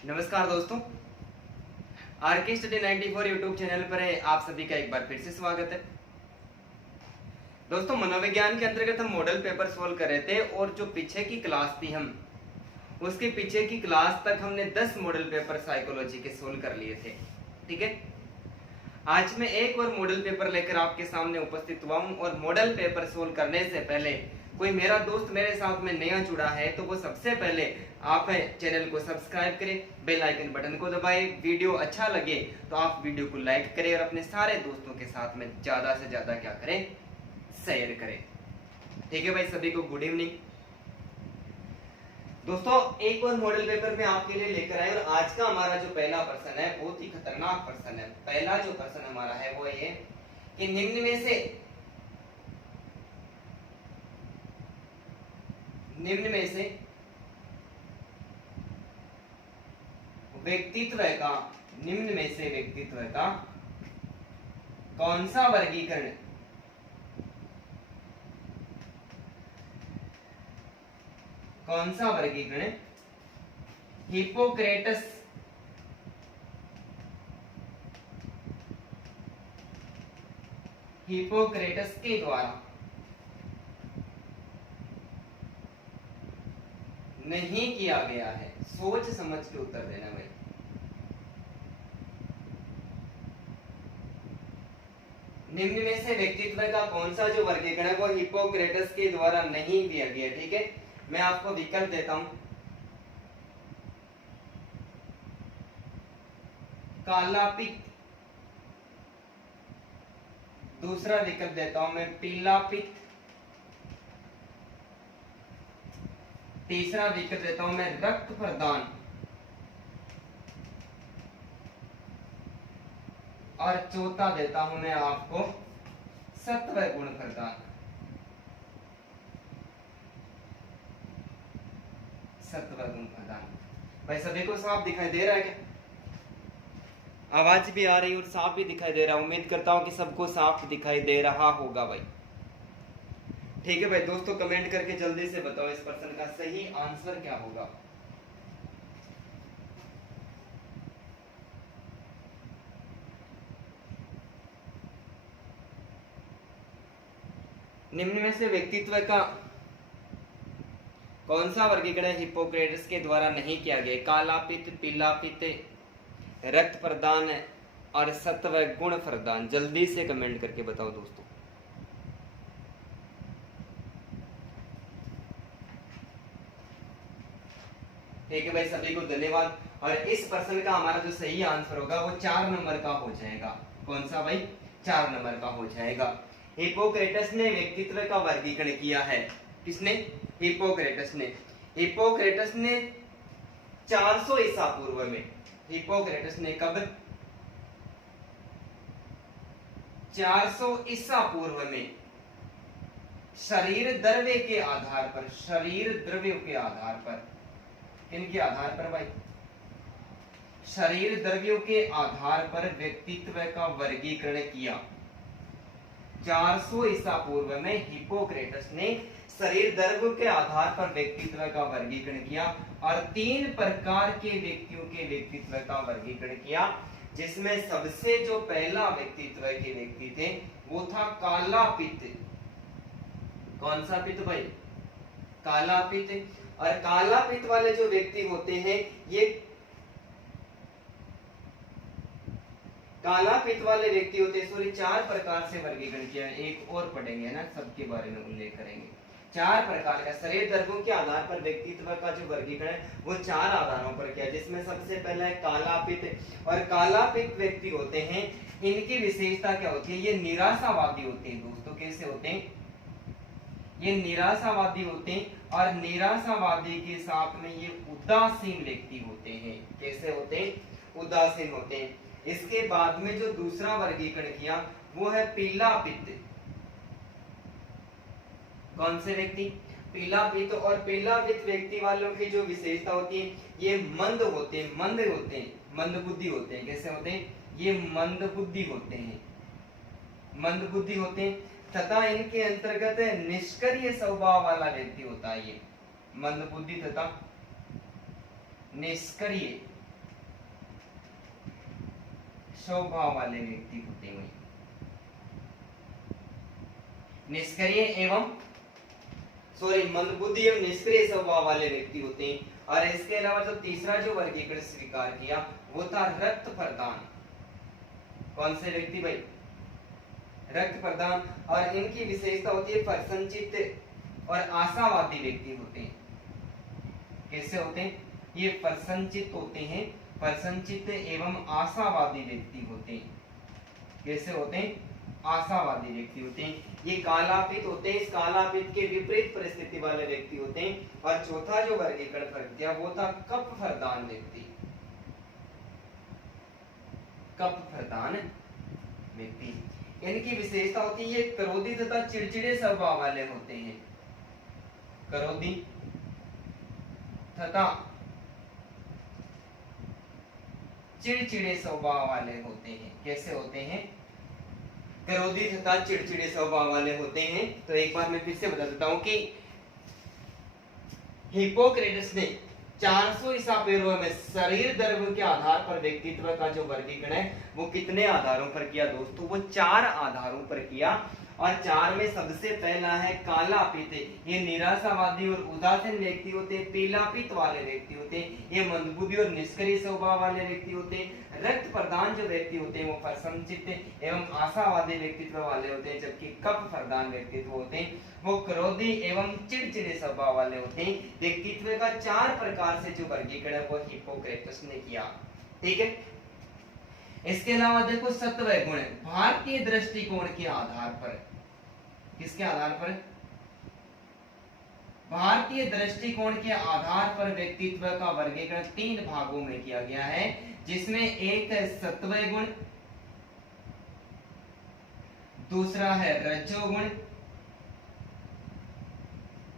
नमस्कार दोस्तों, R K study 94 YouTube channel पर है आप सभी का एक बार फिर से स्वागत है। दोस्तों, मनोविज्ञान के अंतर्गत हम मॉडल पेपर सोल्व कर रहे थे और जो पीछे की क्लास थी हम उसके पीछे की क्लास तक हमने 10 मॉडल पेपर साइकोलॉजी के सोल्व कर लिए थे। ठीक है, आज मैं एक और मॉडल पेपर लेकर आपके सामने उपस्थित हुआ हूं और मॉडल पेपर सोल्व करने से पहले कोई मेरा दोस्त मेरे साथ में नया जुड़ा है तो वो सबसे पहले आप चैनल को सब्सक्राइब करें, बेल आइकन बटन को दबाएं। वीडियो अच्छा लगे तो आप वीडियो को लाइक करें और अपने सारे दोस्तों के साथ में ज्यादा से ज्यादा क्या करें, शेयर करें। ठीक है भाई, सभी को गुड इवनिंग। दोस्तों, एक और मॉडल पेपर में आपके लिए लेकर आए और आज का हमारा जो पहला प्रश्न है बहुत ही खतरनाक प्रश्न है। पहला जो प्रश्न हमारा है वो ये कि निम्न में से व्यक्तित्व का कौन सा वर्गीकरण हिप्पोक्रेटस के द्वारा नहीं किया गया है। सोच समझ के उत्तर देना भाई। निम्न में से व्यक्तित्व का कौन सा जो वर्गीकरण है वो हिप्पोक्रेटस के द्वारा नहीं दिया गया। ठीक है, मैं आपको विकल्प देता हूं। काला पित्त, दूसरा विकल्प देता हूं मैं पीला पित्त, तीसरा विकल्प देता हूं मैं रक्त प्रदान और चौथा देता हूं मैं आपको सत्व गुण प्रदान। भाई सभी को साफ दिखाई दे रहा है क्या? आवाज भी आ रही है और साफ भी दिखाई दे रहा है। उम्मीद करता हूं कि सबको साफ दिखाई दे रहा होगा भाई। ठीक है भाई दोस्तों, कमेंट करके जल्दी से बताओ इस प्रश्न का सही आंसर क्या होगा। निम्न में से व्यक्तित्व का कौन सा वर्गीकरण हिप्पोक्रेटस के द्वारा नहीं किया गया? काला पित्त, पीला पित्त, रक्त प्रदान और सत्व गुण प्रदान। जल्दी से कमेंट करके बताओ दोस्तों। ठीक है भाई, सभी को धन्यवाद। और इस प्रश्न का हमारा जो सही आंसर होगा वो 4 नंबर का हो जाएगा। कौन सा भाई? 4 नंबर का हो जाएगा। हिप्पोक्रेटस ने व्यक्तित्व का वर्गीकरण किया है। किसने? हिप्पोक्रेटस ने 400 ईसा पूर्व में। हिप्पोक्रेटस ने कब? 400 ईसा पूर्व में शरीर द्रव्य के आधार पर, किनके आधार पर भाई? शरीर द्रव्यों के आधार पर व्यक्तित्व का वर्गीकरण किया। 400 ईसा पूर्व में हिप्पोक्रेटस ने शरीर द्रव्यों के आधार पर व्यक्तित्व का वर्गीकरण किया और 3 प्रकार के व्यक्तियों के व्यक्तित्व का वर्गीकरण किया, जिसमें सबसे जो पहला व्यक्तित्व के व्यक्ति थे वो था काला पित्त। कौन सा पित्त भाई? काला पित्त। और काला पित्त वाले जो व्यक्ति होते हैं, ये काला पित्त वाले व्यक्ति होते हैं, सॉरी 4 प्रकार से वर्गीकरण किया है। एक और पढ़ेंगे ना, सबके बारे में उल्लेख करेंगे। 4 प्रकार का शरीर द्रव्यों के आधार पर व्यक्तित्व का जो वर्गीकरण है वो 4 आधारों पर किया, जिसमें सबसे पहला है काला पित्त। और काला पित्त व्यक्ति होते हैं, इनकी विशेषता क्या होती है? ये निराशावादी होते हैं दोस्तों। कैसे होते हैं? ये निराशावादी होते हैं और निराशावादी के साथ में ये उदासीन व्यक्ति होते हैं। कैसे होते हैं? उदासीन होते हैं। इसके बाद में जो दूसरा वर्गीकरण किया वो है पीला पित्त। कौन से व्यक्ति? पीला पित्त। और पीला पित्त व्यक्ति वालों की जो विशेषता होती है, ये मंद होते हैं, मंदबुद्धि होते हैं। कैसे होते हैं? ये मंदबुद्धि होते हैं तथा इनके अंतर्गत निष्क्रिय स्वभाव वाला व्यक्ति होता है। ये मंदबुद्धि तथा निष्क्रिय स्वभाव वाले व्यक्ति होते हैं। निष्क्रिय एवं मंदबुद्धि एवं निष्क्रिय स्वभाव वाले व्यक्ति होते हैं। और इसके अलावा जो तीसरा जो वर्गीकरण स्वीकार किया वो था रक्त प्रदान। कौन से व्यक्ति भाई? रक्त प्रदान। और इनकी विशेषता होती है प्रसन्नचित्त और आशावादी व्यक्ति होते हैं। कैसे होते हैं? ये प्रसन्नचित्त होते हैं, प्रसन्नचित्त एवं आशावादी व्यक्ति होते हैं। कैसे होते हैं? आशावादी व्यक्ति होते हैं। ये कालातीत होते हैं, इस कालातीत के विपरीत परिस्थिति वाले व्यक्ति होते हैं। और चौथा जो वर्गीकरण फर्क दिया वो था कप प्रदान व्यक्ति। कप प्रदान व्यक्ति, इनकी विशेषता होती है ये क्रोधी तथा चिड़चिड़े स्वभाव वाले होते हैं। क्रोधी तथा चिड़चिड़े स्वभाव वाले होते हैं। कैसे होते हैं? क्रोधी तथा चिड़चिड़े स्वभाव वाले होते हैं। तो एक बार मैं फिर से बता देता हूं कि हिप्पोक्रेटस ने 400 ईसा पूर्व में शरीर धर्म के आधार पर व्यक्तित्व का जो वर्गीकरण है वो कितने आधारों पर किया दोस्तों? वो 4 आधारों पर किया। और 4 में सबसे पहला है कालापीत। ये निराशावादी और उदासीन व्यक्ति होते हैं। पीलापीत वाले व्यक्ति होते हैं, ये मंदबुद्धि और निष्क्रिय स्वभाव वाले व्यक्ति होते हैं। रक्त प्रदान जो व्यक्ति होते हैं वो प्रसन्नचित्त एवं आशावादी व्यक्तित्व वाले होते हैं। जबकि कप प्रदान व्यक्तित्व होते हैं वो क्रोधी एवं चिड़चिड़े स्वभाव वाले होते हैं। व्यक्तित्व का 4 प्रकार से जो वर्गीकरण वो हिप्पोक्रेटस ने किया। ठीक है। इसके अलावा देखो सत्व गुण भारतीय दृष्टिकोण के आधार पर, किसके आधार पर? भारतीय दृष्टिकोण के आधार पर व्यक्तित्व का वर्गीकरण 3 भागों में किया गया है, जिसमें एक है सत्व गुण, दूसरा है रजोगुण,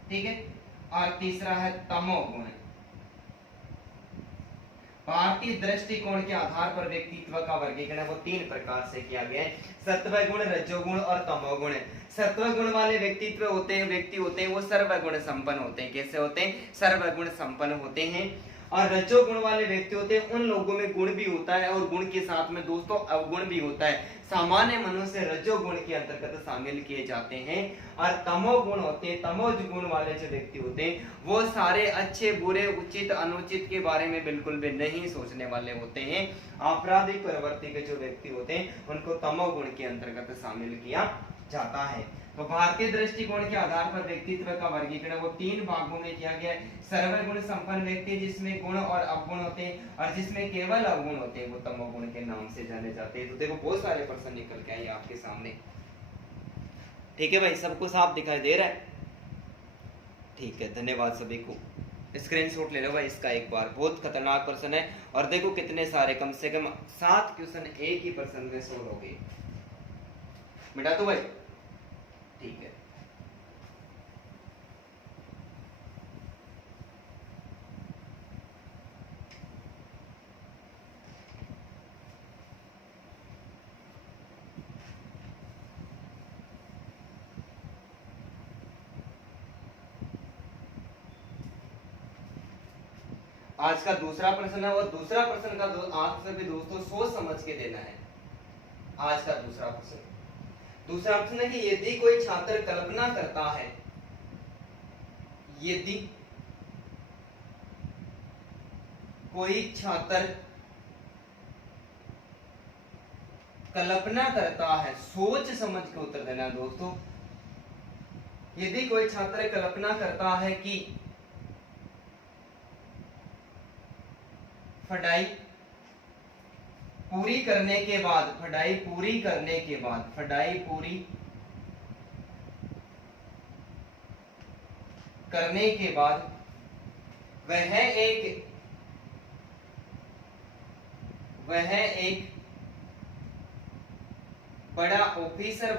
ठीक है, और तीसरा है तमोगुण। भारतीय दृष्टिकोण के आधार पर व्यक्तित्व का वर्गीकरण वो 3 प्रकार से किया गया है, सत्वगुण, रजोगुण और तमोगुण। सत्वगुण वाले व्यक्तित्व होते हैं, व्यक्ति होते हैं वो सर्वगुण संपन्न होते हैं। कैसे होते हैं? सर्वगुण संपन्न होते हैं। और रजोगुण वाले व्यक्ति होते हैं उन लोगों में गुण भी होता है और गुण के साथ में दोस्तों अवगुण भी होता है। सामान्य मनुष्य रजोगुण के अंतर्गत शामिल किए जाते हैं। और तमोगुण होते हैं, तमोज गुण वाले जो व्यक्ति होते हैं वो सारे अच्छे बुरे उचित अनुचित के बारे में बिल्कुल भी नहीं सोचने वाले होते हैं। आपराधिक प्रवृत्ति के जो व्यक्ति होते हैं उनको तमोगुण के अंतर्गत शामिल किया जाता है। तो भारतीय दृष्टिकोण के आधार पर व्यक्तित्व का वर्गीकरण वो 3 भागों में किया गया है। सर्वगुण संपन्न व्यक्ति जिसमें गुण और अवगुण होते हैं, और जिसमें केवल अवगुण होते हैं वो तमोगुण के नाम से जाने जाते हैं। तो देखो बहुत सारे प्रश्न निकल के आए आपके सामने। ठीक है भाई, सबको साफ दिखाई दे रहा है? ठीक है, धन्यवाद सभी को। स्क्रीनशॉट ले लो भाई इसका एक बार, बहुत खतरनाक प्रश्न है। और देखो कितने सारे, कम से कम 7 क्वेश्चन एक ही प्रश्न में सोल्व हो गए। मिटा तो भाई, ठीक है। आज का दूसरा प्रश्न है, और दूसरा प्रश्न का आप सभी दोस्तों सोच समझ के देना है। आज का दूसरा प्रश्न है कि यदि कोई छात्र कल्पना करता है, यदि कोई छात्र कल्पना करता है, सोच समझ के उत्तर देना दोस्तों। यदि कोई छात्र कल्पना करता है कि पढ़ाई पूरी करने के बाद वह एक बड़ा ऑफिसर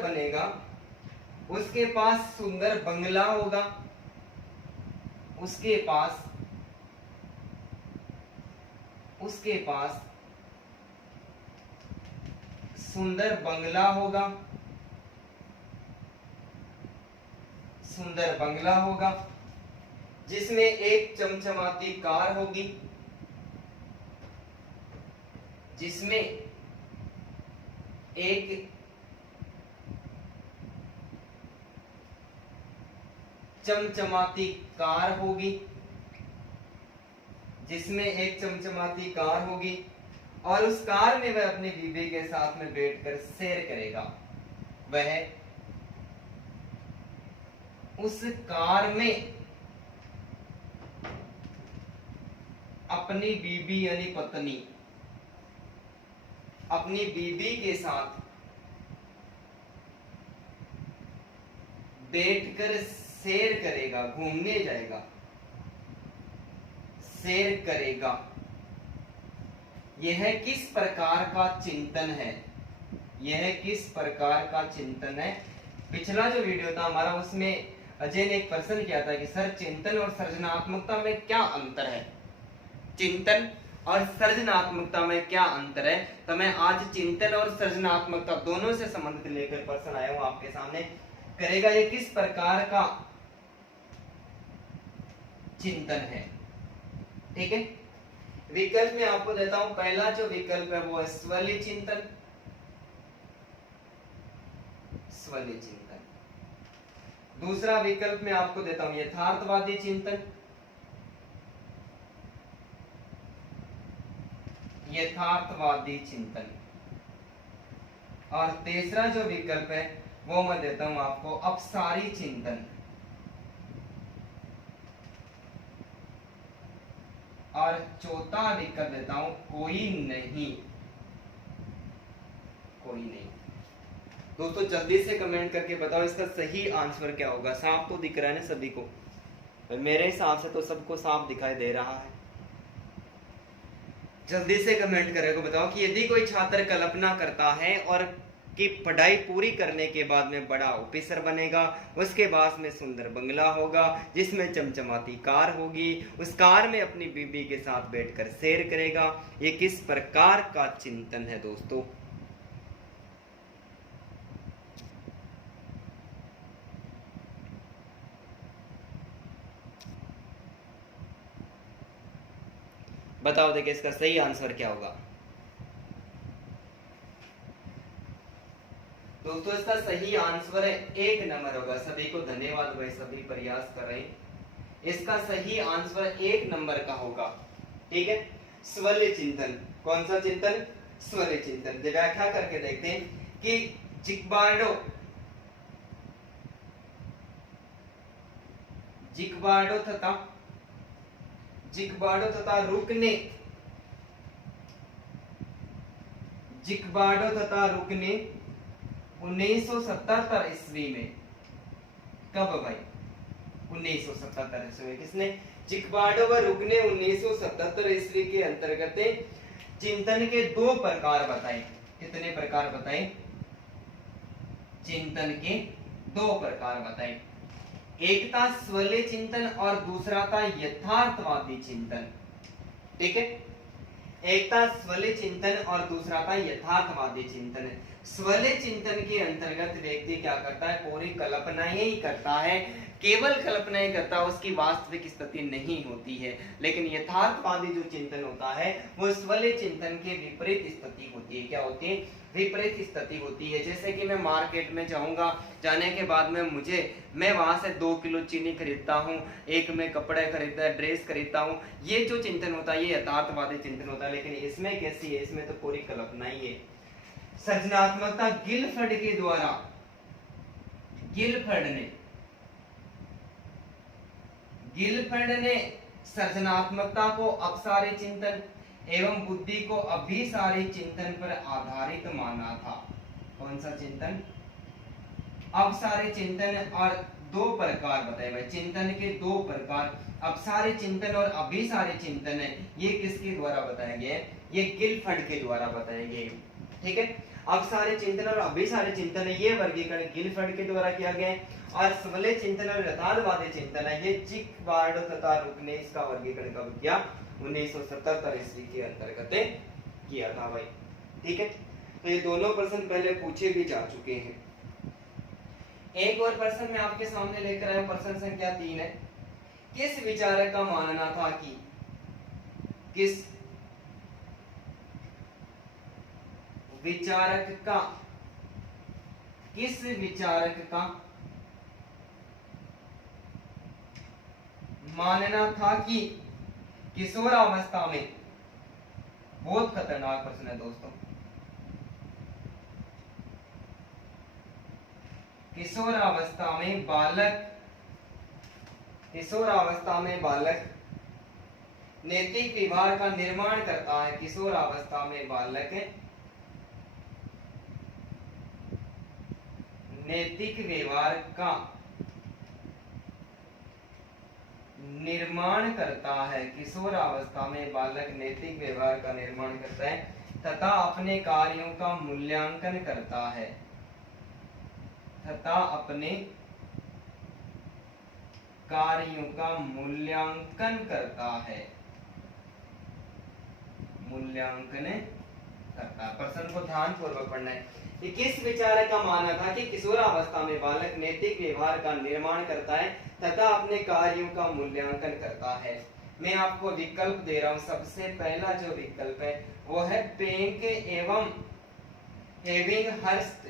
बनेगा, उसके पास सुंदर बंगला होगा, उसके पास सुंदर बंगला होगा, जिसमें एक चमचमाती कार होगी, जिसमें एक चमचमाती कार होगी, जिसमें एक चमचमाती कार होगी और उस कार में वह अपनी बीवी के साथ में बैठकर सैर करेगा। वह उस कार में अपनी बीवी यानी पत्नी, अपनी बीवी के साथ बैठकर सैर करेगा, घूमने जाएगा, सैर करेगा। यह किस प्रकार का चिंतन है? यह किस प्रकार का चिंतन है? पिछला जो वीडियो था हमारा, उसमें अजय ने एक प्रश्न किया था कि सर चिंतन और सृजनात्मकता में क्या अंतर है? चिंतन और सृजनात्मकता में क्या अंतर है? तो मैं आज चिंतन और सृजनात्मकता दोनों से संबंधित लेकर प्रश्न आया हूं आपके सामने। करेगा ये किस प्रकार का चिंतन है? ठीक है, विकल्प में आपको देता हूं। पहला जो विकल्प है वो है स्वलीय चिंतन, स्वलीय चिंतन। दूसरा विकल्प में आपको देता हूं यथार्थवादी चिंतन, यथार्थवादी चिंतन। और तीसरा जो विकल्प है वो मैं देता हूं आपको अपसारी चिंतन। और चौथा विकल्प देता हूं कोई नहीं, कोई नहीं। दोस्तों जल्दी से कमेंट करके बताओ इसका सही आंसर क्या होगा। साफ तो दिख रहा है ना सभी को? मेरे हिसाब से तो सबको साफ दिखाई दे रहा है। जल्दी से कमेंट करके बताओ कि यदि कोई छात्र कल्पना करता है और कि पढ़ाई पूरी करने के बाद में बड़ा ऑफिसर बनेगा, उसके बाद में सुंदर बंगला होगा जिसमें चमचमाती कार होगी, उस कार में अपनी बीवी के साथ बैठकर सैर करेगा, ये किस प्रकार का चिंतन है दोस्तों? बताओ देखिए इसका सही आंसर क्या होगा। दोस्तों इसका सही आंसर है 1 नंबर होगा। सभी को धन्यवाद भाई, सभी प्रयास कर रहे हैं। इसका सही आंसर 1 नंबर का होगा। ठीक है, स्वलीय चिंतन। कौन सा चिंतन? स्वलीय चिंतन। व्याख्या करके देखते हैं कि जिक्वार्डो तथा रुकने 1977 ईस्वी में, कब भाई? 1977 ईस्वी में। किसने? जिक्वार्डो व रुकने 1977 ईस्वी के अंतर्गत चिंतन के 2 प्रकार बताए। कितने प्रकार बताए? चिंतन के 2 प्रकार बताए। एक था स्वलीय चिंतन और दूसरा था यथार्थवादी चिंतन। ठीक है, एक था स्वलीय चिंतन और दूसरा था यथार्थवादी चिंतन। स्वलीय चिंतन के अंतर्गत व्यक्ति क्या करता है? पूरी कल्पनाएं ही करता है, केवल कल्पनाएं करता है, उसकी वास्तविक स्थिति नहीं होती है। लेकिन यथार्थवादी जो चिंतन होता है वो स्वलीय चिंतन के विपरीत स्थिति होती है। क्या होती है? विपरीत स्थिति होती है। जैसे कि मैं मार्केट में जाऊंगा, जाने के बाद में मैं वहां से 2 किलो चीनी खरीदता हूँ, एक मैं कपड़े खरीदता, ड्रेस खरीदता हूँ। ये जो चिंतन होता है ये यथार्थवादी चिंतन होता है। लेकिन इसमें कैसी है? इसमें तो पूरी कल्पना ही है। सृजनात्मकता गिलफर्ड के द्वारा, गिलफर्ड ने सृजनात्मकता को अपसारी चिंतन एवं बुद्धि को अभिसारी चिंतन पर आधारित माना था। कौन सा चिंतन? अपसारी चिंतन। और 2 प्रकार बताए गए चिंतन के 2 प्रकार, अपसारी चिंतन और अभिसारी चिंतन है। ये किसके द्वारा बताए गए? ये गिलफर्ड के द्वारा बताए गए। ठीक है, अपसारी चिंतन और अभिसारी चिंतन है, ये वर्गीकरण गिलफर्ड के द्वारा किया गया है। और स्वलीय चिंतन और यथार्थवादी चिंतन है, ये जिक्वार्डो तथा रुक ने इसका वर्गीकरण कब किया? 1977 ईस्वी के अंतर्गत किया था भाई। ठीक है, तो ये दोनों प्रश्न पहले पूछे भी जा चुके हैं। एक और प्रश्न मैं आपके सामने लेकर आया, प्रश्न संख्या 3 है। किस विचारक का मानना था कि किस विचारक का मानना था कि किशोरावस्था में, बहुत खतरनाक प्रश्न है दोस्तों, किशोरावस्था में बालक नैतिक व्यवहार का निर्माण करता है। किशोरावस्था में बालक नैतिक व्यवहार का निर्माण करता है। किशोरावस्था में बालक नैतिक व्यवहार का निर्माण करता है तथा अपने कार्यों का मूल्यांकन करता है। प्रश्न को ध्यान पूर्वक पढ़ना है कि किस विचारक का मानना था कि किशोरावस्था में बालक नैतिक व्यवहार का निर्माण करता है तथा अपने कार्यों का मूल्यांकन करता है। मैं आपको विकल्प दे रहा हूं। सबसे पहला जो विकल्प है वो है पेंक एवं हेविंगहर्स्ट।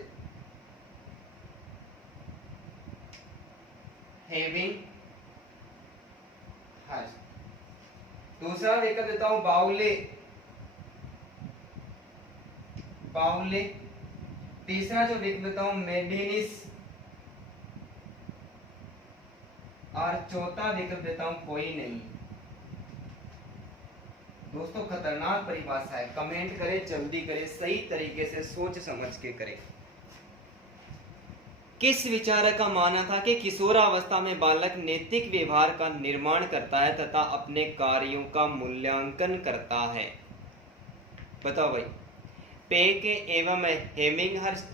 दूसरा विकल्प देता हूं बाउले। तीसरा जो विकल्प देता हूं मेडिनिस, और चौथा विकल्प देता हूं कोई नहीं। दोस्तों खतरनाक परिभाषा है, कमेंट करें, जल्दी करें, सही तरीके से सोच समझ के करें। किस विचारक का मानना था कि किशोरावस्था में बालक नैतिक व्यवहार का निर्माण करता है तथा अपने कार्यों का मूल्यांकन करता है? बताओ भाई। पेक एवं हेमिंगहर्स्ट,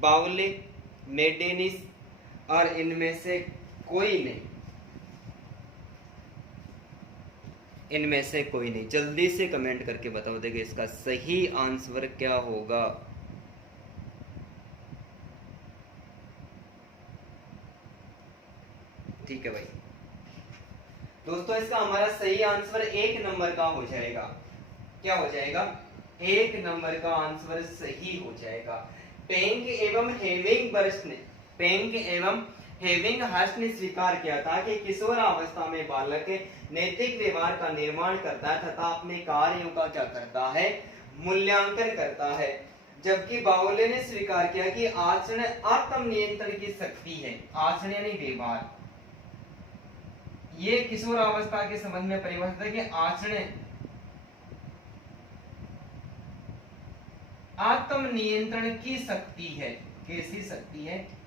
बाउले, मेडेनिस और इनमें से कोई नहीं। इनमें से कोई नहीं। जल्दी से कमेंट करके बताओ देखिए इसका सही आंसर क्या होगा। ठीक है भाई दोस्तों, इसका हमारा सही आंसर 1 नंबर का हो जाएगा। क्या हो जाएगा? 1 नंबर का आंसर सही हो जाएगा। पेंग एवं हेविंगहर्स्ट ने स्वीकार किया था कि किशोरावस्था में बालक नैतिक व्यवहार का निर्माण करता है तथा अपने कार्यों का क्या करता है? मूल्यांकन करता है। जबकि बाउले ने स्वीकार किया कि आचरण आत्म नियंत्रण की शक्ति है। आचरण यानी व्यवहार, ये किशोरावस्था के संबंध में परिभाषित है कि आचरण आत्म नियंत्रण की शक्ति है। कैसी शक्ति है?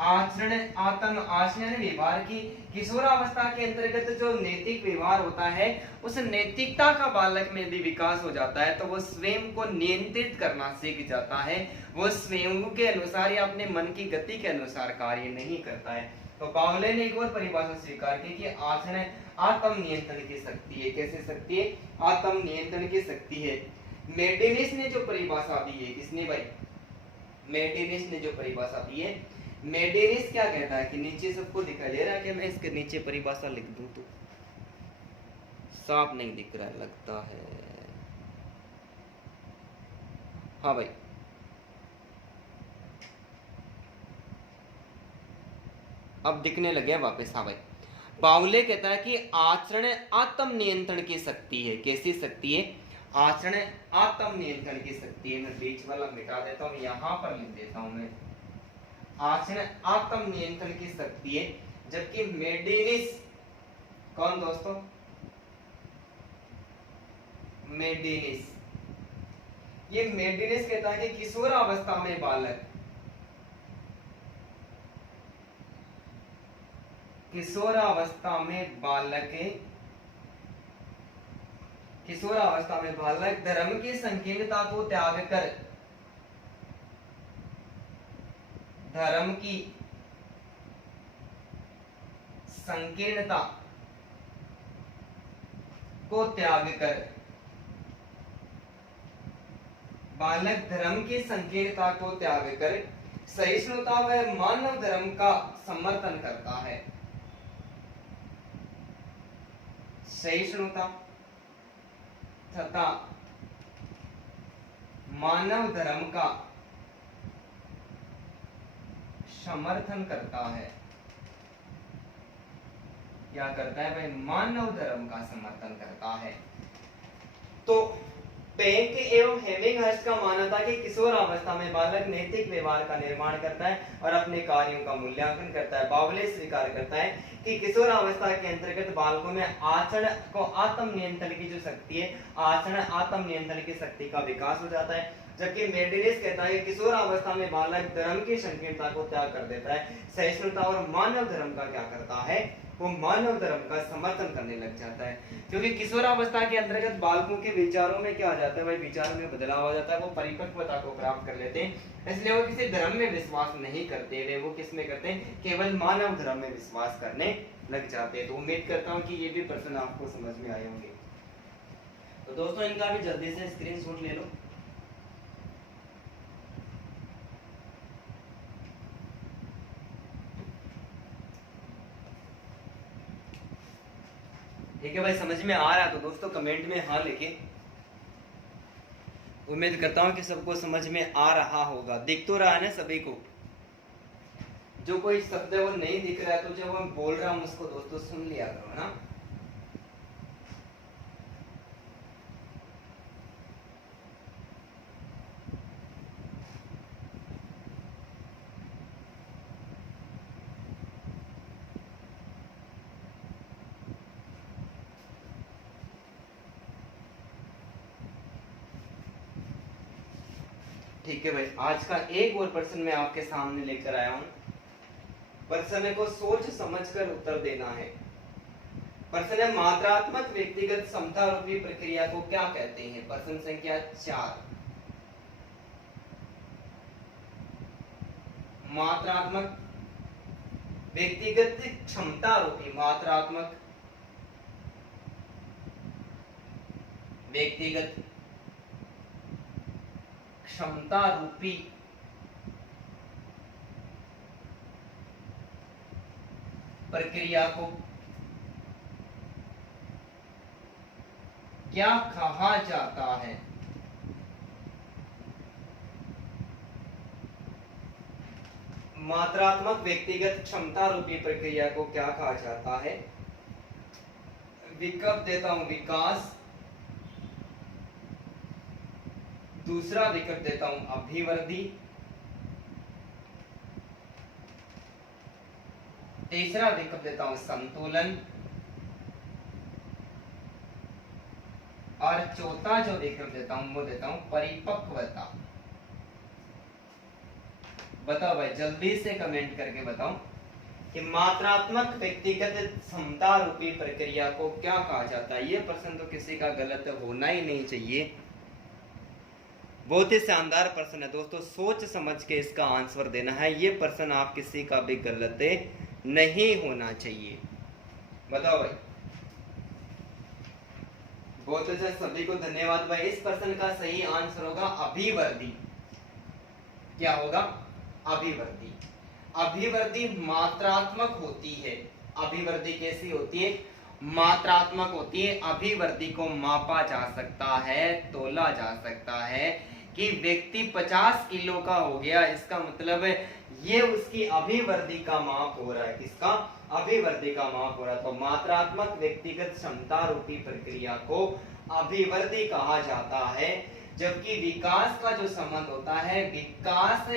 आचरण व्यवहार की। किशोरावस्था के अंतर्गत जो नैतिक व्यवहार होता है उस नैतिकता का बालक में यदि विकास हो जाता है तो वो स्वयं को नियंत्रित करना सीख जाता है। वो स्वयं के अनुसार या अपने मन की गति के अनुसार कार्य नहीं करता है। तो बाउले ने एक और परिभाषा स्वीकार की कि आचरण आत्म नियंत्रण की शक्ति है। कैसे शक्ति है? आत्म नियंत्रण की शक्ति है। मेडिनिस ने जो परिभाषा दी है, किसने भाई? मेडिनिस ने जो परिभाषा दी है, मेडिनिस क्या कहता है कि नीचे सबको दिखाई दे रहा है कि मैं इसके नीचे परिभाषा लिख दूं तो साफ नहीं दिख रहा है लगता है। हाँ भाई, अब दिखने लगे वापस। हाँ भाई, बाउले कहता है कि आचरण आत्म नियंत्रण की शक्ति है। कैसी शक्ति है? आचरण आत्म नियंत्रण की शक्ति है। मैं बीच वाला मिटा देता हूं, यहां पर लिख देता हूं मैं। आचरण आत्म नियंत्रण की शक्ति है। जबकि मेडिनिस, कौन दोस्तों? मेडिनिस, ये मेडिनिस कहता है कि किशोरावस्था में बालक धर्म की संकीर्णता को त्याग कर सहिष्णुता व मानव धर्म का समर्थन करता है। सहिष्णुता तथा मानव धर्म का समर्थन करता है। क्या करता है भाई? मानव धर्म का समर्थन करता है। तो पेंक एवं हेमिंगहर्स्ट का मानना था कि किशोर अवस्था में बालक नैतिक व्यवहार का निर्माण करता है और अपने कार्यों का मूल्यांकन करता है। बावले स्वीकार करता है कि किशोर अवस्था के अंतर्गत बालकों में आचरण को आत्म नियंत्रण की जो शक्ति है, आचरण आत्म नियंत्रण की शक्ति का विकास हो जाता है। जबकि मेडिलिस कहता है कि किशोर अवस्था में बालक धर्म की संकीर्णता को त्याग कर देता है, सहिष्णुता और मानव धर्म का क्या करता है? वो मानव धर्म का समर्थन करने लग जाता है। क्योंकि किशोरावस्था के अंतर्गत बालकों के विचारों में क्या आ जाता है भाई? विचार में बदलाव हो जाता है, वो परिपक्वता को प्राप्त कर लेते हैं। इसलिए वो किसी धर्म में विश्वास नहीं करते, वे वो किस में करते हैं? केवल मानव धर्म में विश्वास करने लग जाते हैं। तो उम्मीद करता हूँ कि ये भी प्रश्न आपको समझ में आए होंगे। तो दोस्तों इनका भी जल्दी से स्क्रीनशॉट ले लो। ठीक है भाई, समझ में आ रहा है तो दोस्तों कमेंट में हाँ लिखिए। उम्मीद करता हूँ कि सबको समझ में आ रहा होगा। दिख तो रहा है ना सभी को? जो कोई शब्द है वो नहीं दिख रहा है तो जब हम बोल रहा हूँ उसको दोस्तों सुन लिया करो ना। ठीक है भाई, आज का एक और प्रश्न मैं आपके सामने लेकर आया हूं। प्रश्न को सोच समझकर उत्तर देना है। प्रश्न है मात्रात्मक व्यक्तिगत समता रूपी प्रक्रिया को क्या कहते हैं? प्रश्न संख्या 4। मात्रात्मक व्यक्तिगत क्षमता रूपी, मात्रात्मक व्यक्तिगत क्षमता रूपी प्रक्रिया को क्या कहा जाता है? मात्रात्मक व्यक्तिगत क्षमता रूपी प्रक्रिया को क्या कहा जाता है? विकल्प देता हूं विकास, दूसरा विकल्प देता हूं अभिवृद्धि, तीसरा विकल्प देता हूं संतुलन और चौथा जो विकल्प देता हूं वो देता हूं परिपक्वता। बताओ भाई, जल्दी से कमेंट करके बताओ कि मात्रात्मक व्यक्तिगत क्षमता रूपी प्रक्रिया को क्या कहा जाता है। ये प्रश्न तो किसी का गलत होना ही नहीं चाहिए। बहुत ही शानदार प्रश्न है दोस्तों, सोच समझ के इसका आंसर देना है। ये प्रश्न आप किसी का भी गलत नहीं होना चाहिए। बताओ भाई। बहुत अच्छा, सभी को धन्यवाद भाई। इस प्रश्न का सही आंसर होगा अभिवृद्धि। क्या होगा? अभिवृद्धि। अभिवृद्धि मात्रात्मक होती है। अभिवृद्धि कैसी होती है? मात्रात्मक होती है। अभिवृद्धि को मापा जा सकता है, तोला जा सकता है कि व्यक्ति 50 किलो का हो गया, इसका मतलब है ये उसकी अभिवृद्धि का माप हो रहा है। किसका? अभिवृद्धि का माप हो रहा है। तो मात्रात्मक व्यक्तिगत क्षमता रूपी प्रक्रिया को अभिवृद्धि कहा जाता है। जबकि विकास का जो संबंध होता है, विकास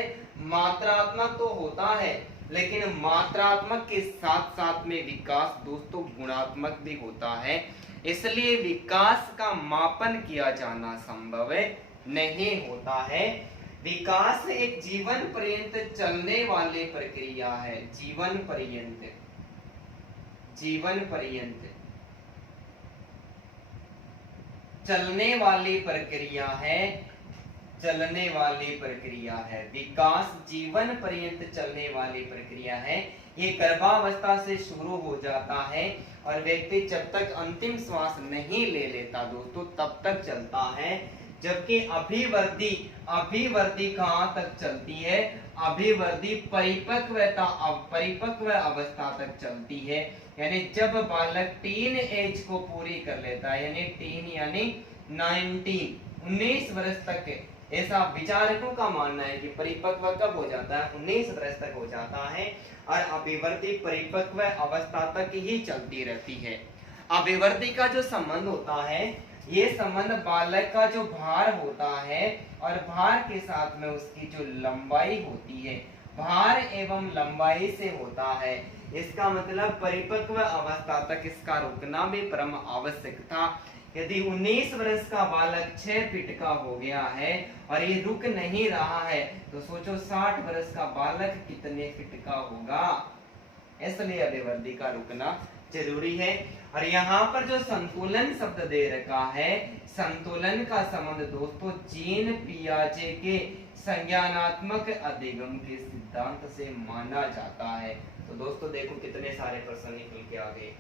मात्रात्मक तो होता है लेकिन मात्रात्मक के साथ साथ में विकास दोस्तों गुणात्मक भी होता है। इसलिए विकास का मापन किया जाना संभव नहीं होता है। विकास एक जीवन पर्यंत चलने वाली प्रक्रिया है। जीवन पर्यंत, जीवन पर्यंत चलने वाली प्रक्रिया है। चलने वाली प्रक्रिया है। विकास जीवन पर्यंत चलने वाली प्रक्रिया है। ये गर्भावस्था से शुरू हो जाता है और व्यक्ति जब तक अंतिम श्वास नहीं ले लेता दोस्तों तब तक चलता है। जबकि अभिवर्धी अभिवर्धी कहां तक चलती है, अभिवर्धी परिपक्व अवस्था तक चलती है। यानी जब बालक टीन एज को पूरी कर लेता है, यानी टीन यानी 19 वर्ष तक, ऐसा विचारकों का मानना है कि परिपक्व कब हो जाता है, 19 वर्ष तक हो जाता है, और अभिवर्धी परिपक्व अवस्था तक ही चलती रहती है। अभिवर्धी का जो संबंध होता है, ये संबंध बालक का जो भार होता है और भार के साथ में उसकी जो लंबाई होती है, भार एवं लंबाई से होता है। इसका मतलब परिपक्व अवस्था तक इसका रुकना भी परम आवश्यक था। यदि 19 वर्ष का बालक 6 फीट का हो गया है और ये रुक नहीं रहा है, तो सोचो 60 वर्ष का बालक कितने फीट का होगा। इसलिए अभिवर्धी का रुकना जरूरी है। और यहाँ पर जो संतुलन शब्द दे रखा है, संतुलन का संबंध दोस्तों जीन पियाजे के संज्ञानात्मक अधिगम के सिद्धांत से माना जाता है। तो दोस्तों देखो कितने सारे प्रश्न निकल के आ गए।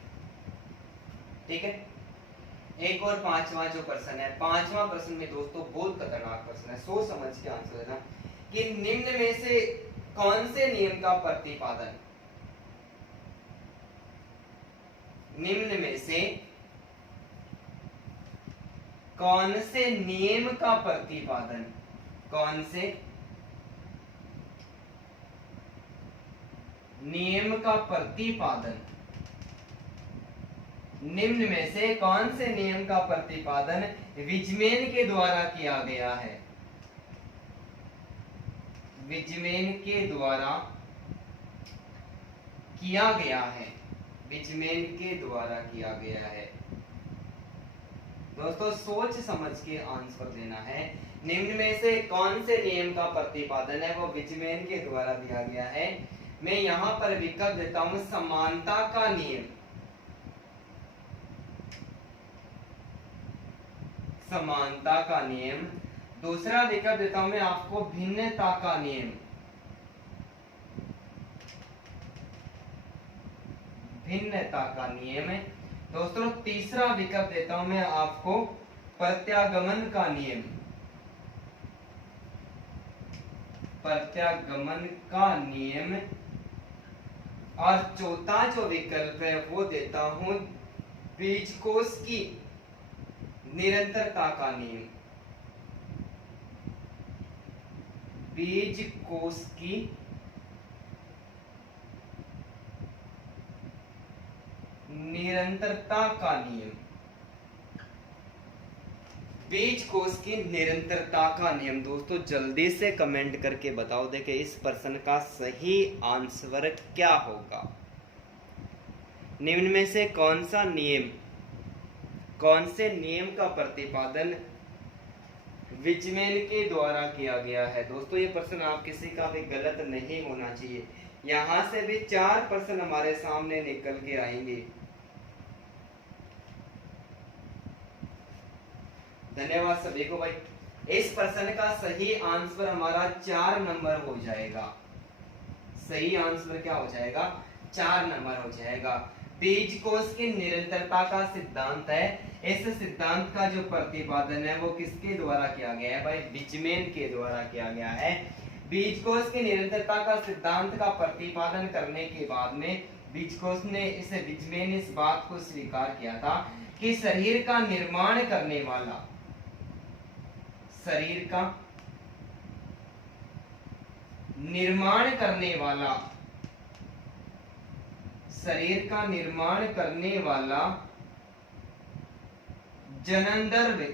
ठीक है, एक और पांचवा जो प्रश्न है, पांचवा प्रश्न में दोस्तों बहुत खतरनाक प्रश्न है, सोच समझ के आंसर देना कि निम्न में से कौन से नियम का प्रतिपादन, निम्न में से कौन से नियम का प्रतिपादन, कौन से नियम का प्रतिपादन, निम्न में से कौन से नियम का प्रतिपादन विजमेन के द्वारा किया गया है, विजमेन के द्वारा किया गया है, विजमेन के द्वारा किया गया है। दोस्तों सोच समझ के आंसर देना है। निम्न में से कौन से नियम का प्रतिपादन है वो विजमेन के द्वारा दिया गया है। मैं यहां पर विकल्प देता हूं, समानता का नियम, समानता का नियम। दूसरा विकल्प देता हूं मैं आपको, भिन्नता का नियम, भिन्नता का नियम है। दोस्तों तीसरा विकल्प देता हूं मैं आपको, प्रत्यागमन का नियम, प्रत्यागमन का नियम। और चौथा जो विकल्प है वो देता हूं, बीजकोश की निरंतरता का नियम, बीजकोश की निरंतरता का नियम, बीजकोश की निरंतरता का नियम। दोस्तों जल्दी से कमेंट करके बताओ, देखिए इस प्रश्न का सही आंसर क्या होगा। निम्न में से कौन सा नियम, कौन से नियम का प्रतिपादन विजमेन के द्वारा किया गया है। दोस्तों ये प्रश्न आप किसी का भी गलत नहीं होना चाहिए। यहां से भी 4 प्रश्न हमारे सामने निकल के आएंगे। धन्यवाद सभी को भाई। इस प्रश्न का सही आंसर हमारा 4 नंबर हो जाएगा। सही आंसर क्या हो जाएगा, 4 नंबर हो जाएगा। बीजकोश की निरंतरता का सिद्धांत है, इस सिद्धांत का जो प्रतिपादन है वो किसके द्वारा किया गया है भाई, विजमेन के द्वारा किया गया है। बीजकोश की निरंतरता का सिद्धांत का प्रतिपादन करने के बाद में बीजकोश ने विजमेन इस बात को स्वीकार किया था कि शरीर का निर्माण करने वाला, शरीर का निर्माण करने वाला, शरीर का निर्माण करने वाला जननद्रव्य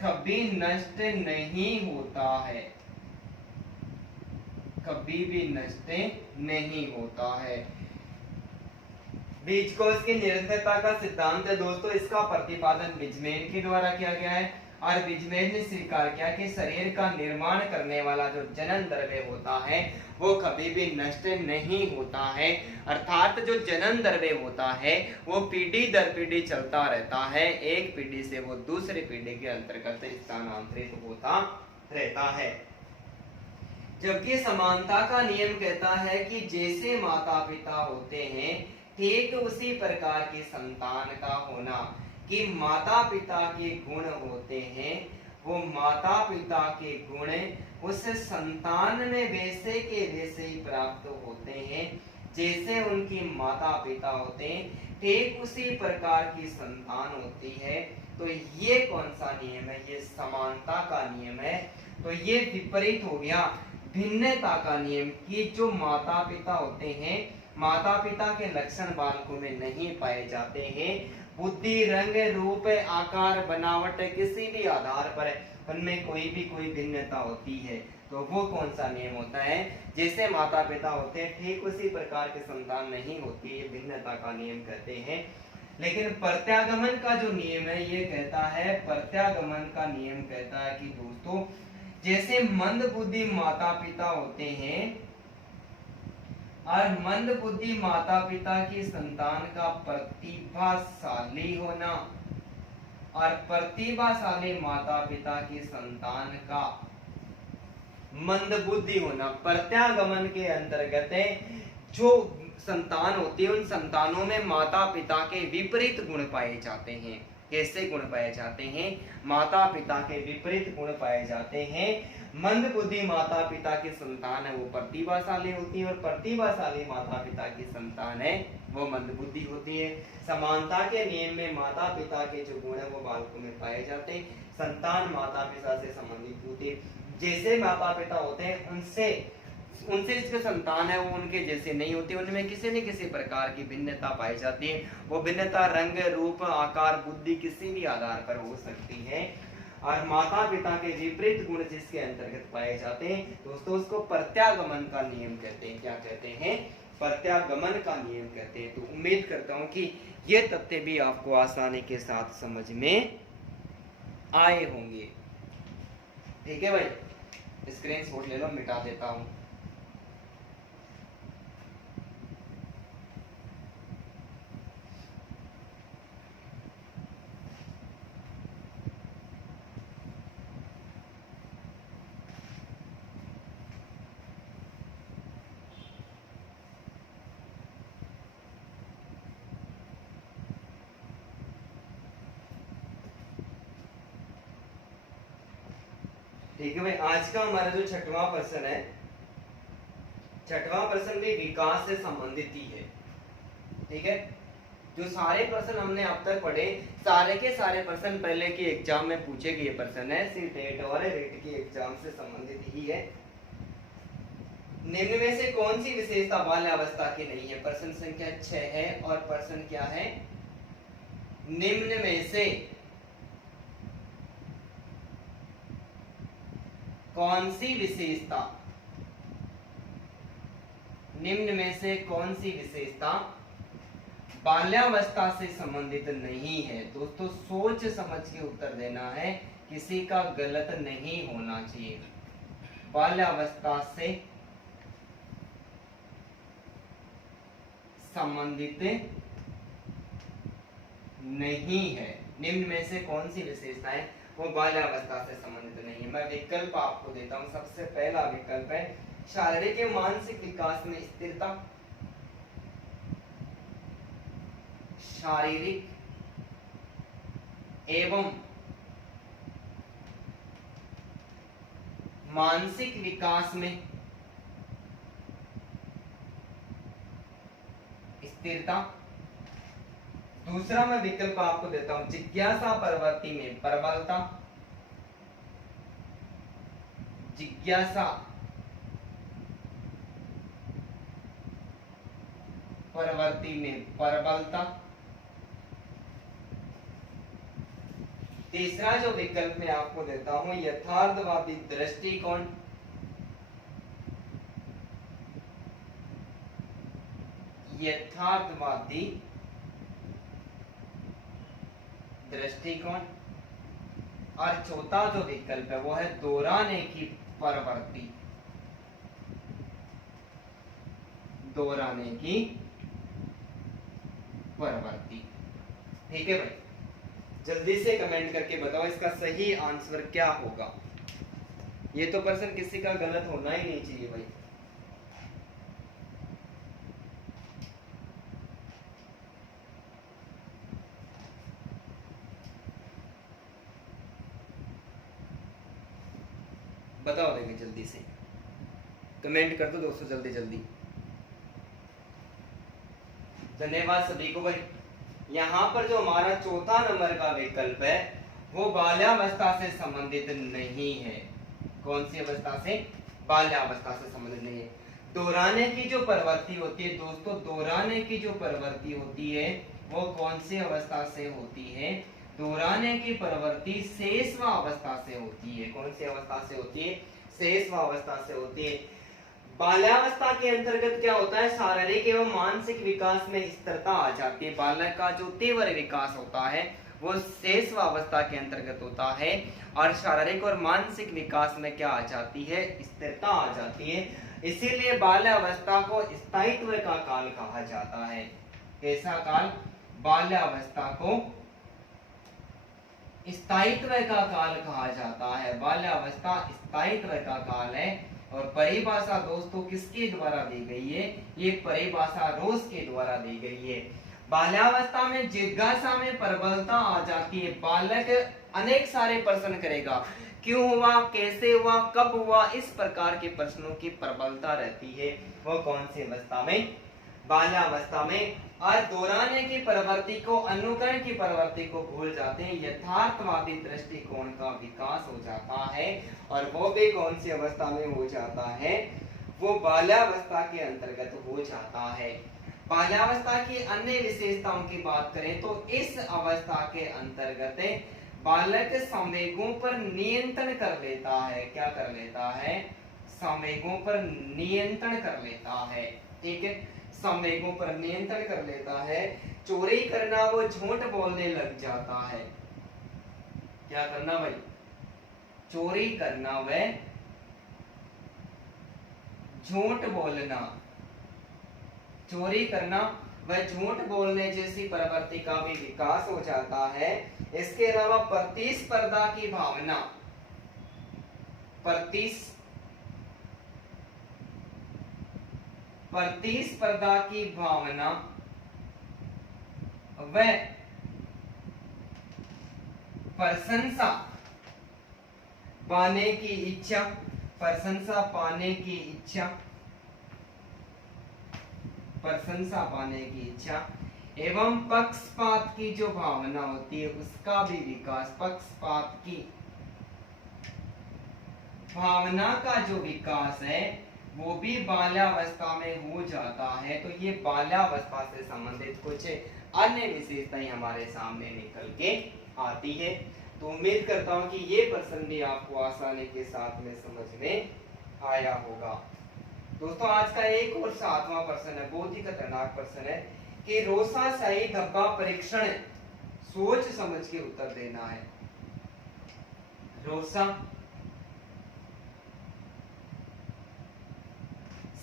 कभी नष्ट नहीं होता है, कभी भी नष्ट नहीं होता है। बीजकोश की निरंतरता का सिद्धांत है दोस्तों, इसका प्रतिपादन विजमेन के द्वारा किया गया है और विजमेन ने स्वीकार किया कि शरीर का निर्माण करने वाला जो जनन द्रव्य होता है वो कभी भी नष्ट नहीं होता है। अर्थात जो जनन द्रव्य होता है वो पीढ़ी दर पीढ़ी चलता रहता है, एक पीढ़ी से वो दूसरी पीढ़ी के अंतर्गत स्थानांतरित होता रहता है। जबकि समानता का नियम कहता है कि जैसे माता पिता होते हैं ठीक उसी प्रकार की संतान का होना कि माता पिता के गुण होते हैं, वो माता पिता के गुण उस संतान में वैसे के वैसे ही प्राप्त होते हैं जैसे उनकी माता पिता होते हैं, ठीक उसी प्रकार की संतान होती है। तो ये कौन सा नियम है? ये समानता का नियम है। तो ये विपरीत हो गया भिन्नता का नियम कि जो माता पिता होते हैं, माता पिता के लक्षण बालकों में नहीं पाए जाते हैं, बुद्धि रंग रूप आकार बनावट किसी भी आधार पर उनमें कोई भिन्नता होती है, तो वो कौन सा नियम होता है? जैसे माता पिता होते हैं ठीक उसी प्रकार की संतान नहीं होती है, भिन्नता का नियम कहते हैं। लेकिन प्रत्यागमन का जो नियम है ये कहता है, प्रत्यागमन का नियम कहता है कि दोस्तों जैसे मंद बुद्धि माता पिता होते हैं और मंद बुद्धि माता पिता की संतान का प्रतिभाशाली होना और प्रतिभाशाली माता पिता की संतान का मंद बुद्धि होना, प्रत्यागमन के अंतर्गत जो संतान होती है उन संतानों में माता पिता के विपरीत गुण पाए जाते हैं। कैसे गुण पाए जाते हैं? माता पिता के विपरीत गुण पाए जाते हैं। मंद बुद्धि माता पिता की संतान है वो प्रतिभाशाली होती है और प्रतिभाशाली माता पिता की संतान है वो मंद बुद्धि होती है। समानता के नियम में माता पिता के जो गुण है वो बालकों में पाए जाते हैं, संतान माता पिता से संबंधित होती है। जैसे माता पिता होते हैं उनसे जो संतान है वो उनके जैसे नहीं होती, उनमें किसी न किसी प्रकार की भिन्नता पाई जाती है। वो भिन्नता रंग रूप आकार बुद्धि किसी भी आधार पर हो सकती है और माता पिता के विपरीत गुण जिसके अंतर्गत पाए जाते हैं दोस्तों उसको प्रत्यागमन का नियम कहते हैं। क्या कहते हैं? प्रत्यागमन का नियम कहते हैं। तो उम्मीद करता हूं कि ये तथ्य भी आपको आसानी के साथ समझ में आए होंगे। ठीक है भाई, स्क्रीनशॉट ले लो, मिटा देता हूं। ठीक है भाई, आज का हमारा जो छठवां प्रश्न है, छठवां प्रश्न भी विकास से संबंधित ही है। ठीक है, जो सारे प्रश्न हमने अब तक पढ़े सारे के सारे प्रश्न पहले के एग्जाम में पूछे गए प्रश्न है, सिर्फ टेट और रेट के एग्जाम से संबंधित ही है। निम्न में से कौन सी विशेषता बाल्यावस्था की नहीं है? प्रश्न संख्या 6 है और प्रश्न क्या है? निम्न में से कौन सी विशेषता, निम्न में से कौन सी विशेषता बाल्यावस्था से संबंधित नहीं है? दोस्तों सोच समझ के उत्तर देना है, किसी का गलत नहीं होना चाहिए। बाल्यावस्था से संबंधित नहीं है। निम्न में से कौन सी विशेषता है वो बाल्यावस्था से संबंधित नहीं है? मैं विकल्प आपको देता हूं। सबसे पहला विकल्प है शारीरिक एवं मानसिक विकास में स्थिरता, शारीरिक एवं मानसिक विकास में स्थिरता। दूसरा मैं विकल्प आपको देता हूं जिज्ञासा प्रवृत्ति में प्रबलता, जिज्ञासा प्रवृत्ति में प्रबलता। तीसरा जो विकल्प मैं आपको देता हूं यथार्थवादी दृष्टिकोण, यथार्थवादी दृष्टिकोण। और चौथा जो विकल्प है वो है दोहराने की प्रवृत्ति, दोहराने की प्रवृत्ति। ठीक है भाई, जल्दी से कमेंट करके बताओ इसका सही आंसर क्या होगा। ये तो प्रश्न किसी का गलत होना ही नहीं चाहिए भाई। बताओ देंगे जल्दी से, कमेंट कर दो दोस्तों जल्दी जल्दी। धन्यवाद सभी को भाई। यहाँ पर जो हमारा चौथा नंबर का विकल्प है वो बाल्यावस्था से संबंधित नहीं है। कौन सी अवस्था से? बाल्यावस्था से संबंधित नहीं है। दोहराने की जो प्रवृत्ति होती है दोस्तों, दोहराने की जो प्रवृत्ति होती है वो कौन सी अवस्था से होती है? दोहराने की प्रवृत्ति शेषवा अवस्था से होती है। कौन सी अवस्था से होती है? शेषवा अवस्था से होती है। बाल्यावस्था के अंतर्गत क्या होता है? शारीरिक एवं मानसिक विकास में स्थिरता आ जाती है। बालक का जो तीव्र विकास होता है वो शेषवावस्था के अंतर्गत होता है, और शारीरिक और मानसिक विकास में क्या आ जाती है? स्थिरता आ जाती है। इसीलिए बाल्यावस्था को स्थायित्व का काल कहा जाता है। कैसा काल? बाल्यावस्था को स्थायित्व का काल कहा जाता है। बाल्यावस्था स्थायित्व का काल है। और परिभाषा दोस्तों किसके द्वारा दी गई है? ये परिभाषा रोज के द्वारा दी गई है। बाल्यावस्था में जिज्ञासा में प्रबलता आ जाती है। बालक अनेक सारे प्रश्न करेगा, क्यों हुआ, कैसे हुआ, कब हुआ, इस प्रकार के प्रश्नों की प्रबलता रहती है। वो कौन सी अवस्था में? बाल्यावस्था में। और दोहराने की प्रवृत्ति को, अनुकरण की प्रवृत्ति को भूल जाते हैं। यथार्थवादी दृष्टिकोण का विकास हो जाता है, और वो भी कौन सी अवस्था में हो जाता है? वो बाल्यावस्था के अंतर्गत हो जाता है। बाल्यावस्था की अन्य विशेषताओं की बात करें तो इस अवस्था के अंतर्गत बालक संवेगों पर नियंत्रण कर लेता है। क्या कर लेता है? संवेगों पर नियंत्रण कर लेता है। ठीक है, संवेगों पर नियंत्रण कर लेता है। चोरी करना, वो झूठ बोलने लग जाता है। क्या करना भाई? चोरी करना व झूठ बोलना। चोरी करना व झूठ बोलने जैसी प्रवृत्ति का भी विकास हो जाता है। इसके अलावा प्रतिस्पर्धा की भावना, प्रतिस्पर्धा की भावना व प्रशंसा पाने की इच्छा, प्रशंसा पाने की इच्छा, प्रशंसा पाने की इच्छा एवं पक्षपात की जो भावना होती है उसका भी विकास, पक्षपात की भावना का जो विकास है वो भी बाल्यावस्था में हो जाता है। तो ये बाल्यावस्था से संबंधित कुछ अन्य विशेषताएं हमारे सामने निकल के आती है। तो उम्मीद करता हूं कि ये प्रश्न भी आपको आसानी के साथ में समझ में आया होगा। दोस्तों आज का एक और 7वां प्रश्न है, बहुत ही खतरनाक प्रश्न है कि रोसा शाही धब्बा परीक्षण, सोच समझ के उत्तर देना है। रोसा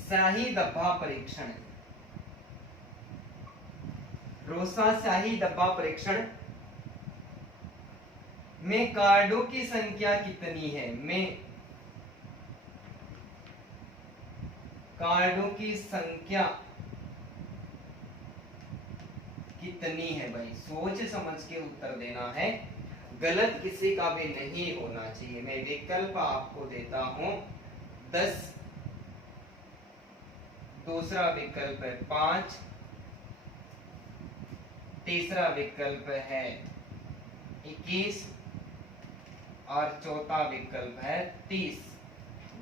शाही धब्बा परीक्षण, रोसा शाही धब्बा परीक्षण में कार्डों की संख्या कितनी है? में कार्डों की संख्या कितनी है भाई? सोच समझ के उत्तर देना है, गलत किसी का भी नहीं होना चाहिए। मैं विकल्प आपको देता हूं 10, दूसरा विकल्प है 5, तीसरा विकल्प है 21 और चौथा विकल्प है 30।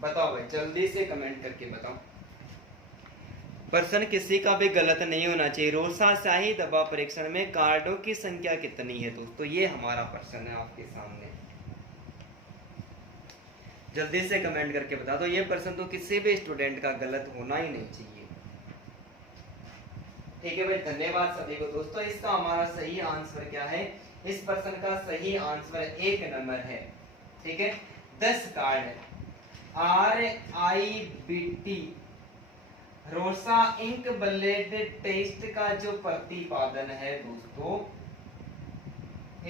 बताओ भाई जल्दी से कमेंट करके बताओ। प्रश्न किसी का भी गलत नहीं होना चाहिए। रोसा शाही दबा परीक्षण में कार्डों की संख्या कितनी है? दोस्तों ये हमारा प्रश्न है आपके सामने, जल्दी से कमेंट करके बता दो। ये प्रश्न तो किसी भी स्टूडेंट का गलत होना ही नहीं चाहिए। ठीक है भाई, धन्यवाद सभी को। दोस्तों इसका हमारा सही आंसर क्या है? इस प्रश्न का सही आंसर 1 नंबर है। ठीक है, 10 कार्ड है। RIBT रोसा इंक ब्लेड टेस्ट का जो प्रतिपादन है दोस्तों,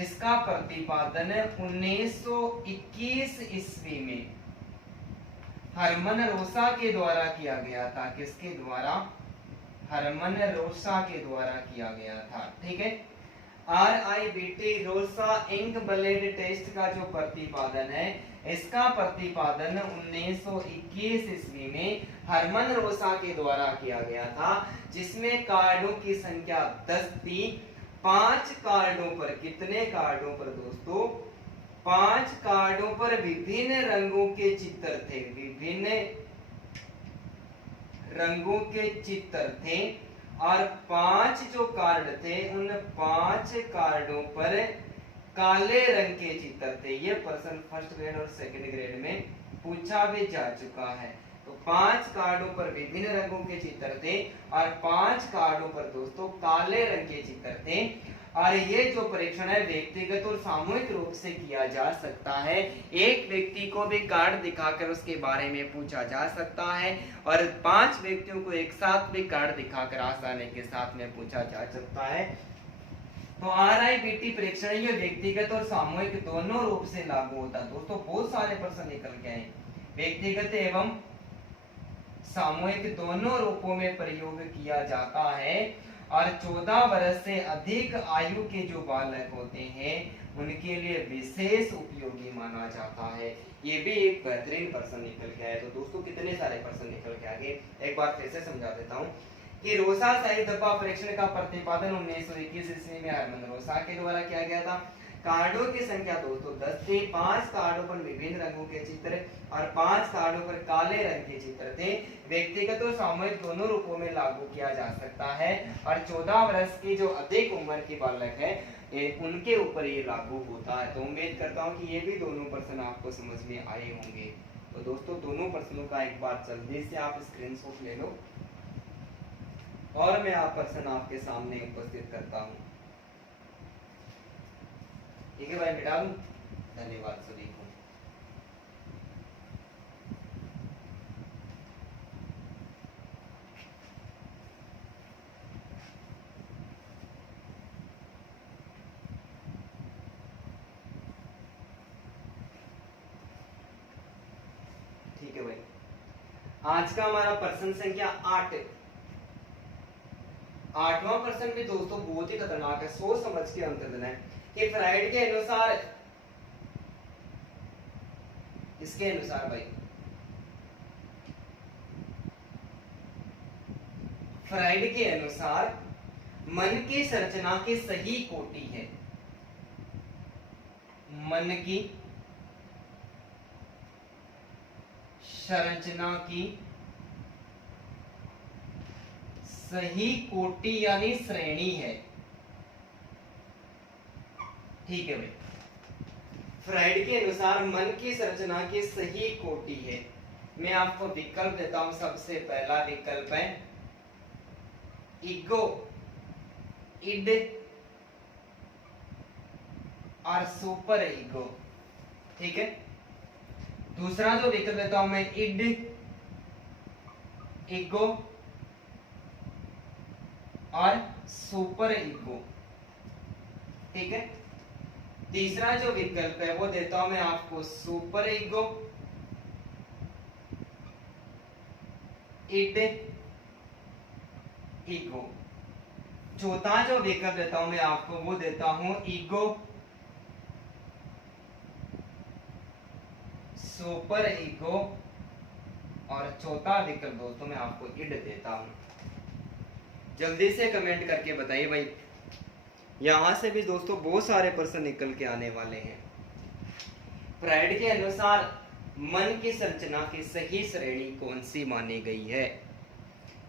इसका प्रतिपादन 1921 ईस्वी में हरमन रोसा के द्वारा किया गया था। किसके द्वारा? हरमन रोसा के द्वारा किया गया था। ठीक है, RIBT रोसा इंक ब्लेड टेस्ट का जो प्रतिपादन है, इसका प्रतिपादन 1921 ईस्वी में हरमन रोसा के द्वारा किया गया था, जिसमें कार्डों की संख्या 10 थी। 5 कार्डों पर, कितने कार्डों पर दोस्तों? 5 कार्डों पर विभिन्न रंगों के चित्र थे, विभिन्न रंगों के चित्र थे, और 5 जो कार्ड थे उन 5 कार्डों पर काले रंग के चित्र थे। ये प्रश्न फर्स्ट ग्रेड और सेकंड ग्रेड में पूछा भी जा चुका है। तो 5 कार्डों पर विभिन्न रंगों के चित्र थे और 5 कार्डों पर दोस्तों काले रंग के चित्र थे। और ये जो परीक्षण है व्यक्तिगत और सामूहिक रूप से किया जा सकता है। एक व्यक्ति को भी कार्ड दिखाकर उसके बारे में पूछा जा सकता है और 5 व्यक्तियों को एक साथ भी कार्ड दिखाकर आसानी के साथ में पूछा जा सकता है। तो RIBT परीक्षण ये व्यक्तिगत और सामूहिक दोनों रूप से लागू होता है। दोस्तों बहुत सारे प्रश्न निकल के आए, व्यक्तिगत एवं सामूहिक दोनों रूपों में प्रयोग किया जाता है। और 14 वर्ष से अधिक आयु के जो बालक होते हैं उनके लिए विशेष उपयोगी माना जाता है। ये भी एक बेहतरीन प्रश्न निकल के आया। तो दोस्तों कितने सारे प्रश्न निकल के आगे, एक बार फिर से समझा देता हूँ कि रोसा शाही धब्बा परीक्षण का प्रतिपादन 1921 ईस्वी में हरमन रोसा के द्वारा किया गया था। कार्डों की संख्या दोस्तों 10 थी। 5 कार्डों पर विभिन्न रंगों के चित्र और 5 कार्डों पर काले रंग के चित्र थे। व्यक्तिगत और सामूहिक दोनों रूपों में लागू किया जा सकता है और 14 वर्ष की जो अधिक उम्र की बालक है उनके ऊपर ये लागू होता है। तो उम्मीद करता हूँ कि ये भी दोनों प्रश्न आपको समझ में आए होंगे। तो दोस्तों दोनों प्रश्नों का एक बार जल्दी से आप स्क्रीनशॉट ले लो और मैं आप प्रश्न आपके सामने उपस्थित करता हूँ। ठीक है भाई, मिटा दूं? धन्यवाद सभी को। ठीक है भाई, आज का हमारा प्रश्न संख्या 8, 8वां प्रश्न भी दोस्तों बहुत ही खतरनाक है, सोच समझ के आंसर देना है कि फ्राइड के अनुसार, इसके अनुसार भाई फ्राइड के अनुसार मन की संरचना की सही कोटि है, मन की संरचना की सही कोटि यानी श्रेणी है। ठीक है भाई, फ्राइड के अनुसार मन की संरचना की सही कोटि है। मैं आपको विकल्प देता हूं। सबसे पहला विकल्प है ईगो, इड और सुपर ईगो। ठीक है, दूसरा जो विकल्प देता हूं मैं इड, ईगो और सुपर ईगो। ठीक है, तीसरा जो विकल्प है वो देता हूं मैं आपको सुपर ईगो, इड, ईगो। चौथा जो विकल्प देता हूं मैं आपको वो देता हूं ईगो, सुपर ईगो और चौथा विकल्प दोस्तों मैं आपको इड देता हूं। जल्दी से कमेंट करके बताइए भाई, यहां से भी दोस्तों बहुत सारे प्रश्न निकल के आने वाले हैं। फ्राइड के अनुसार मन की संरचना की सही श्रेणी कौन सी मानी गई है,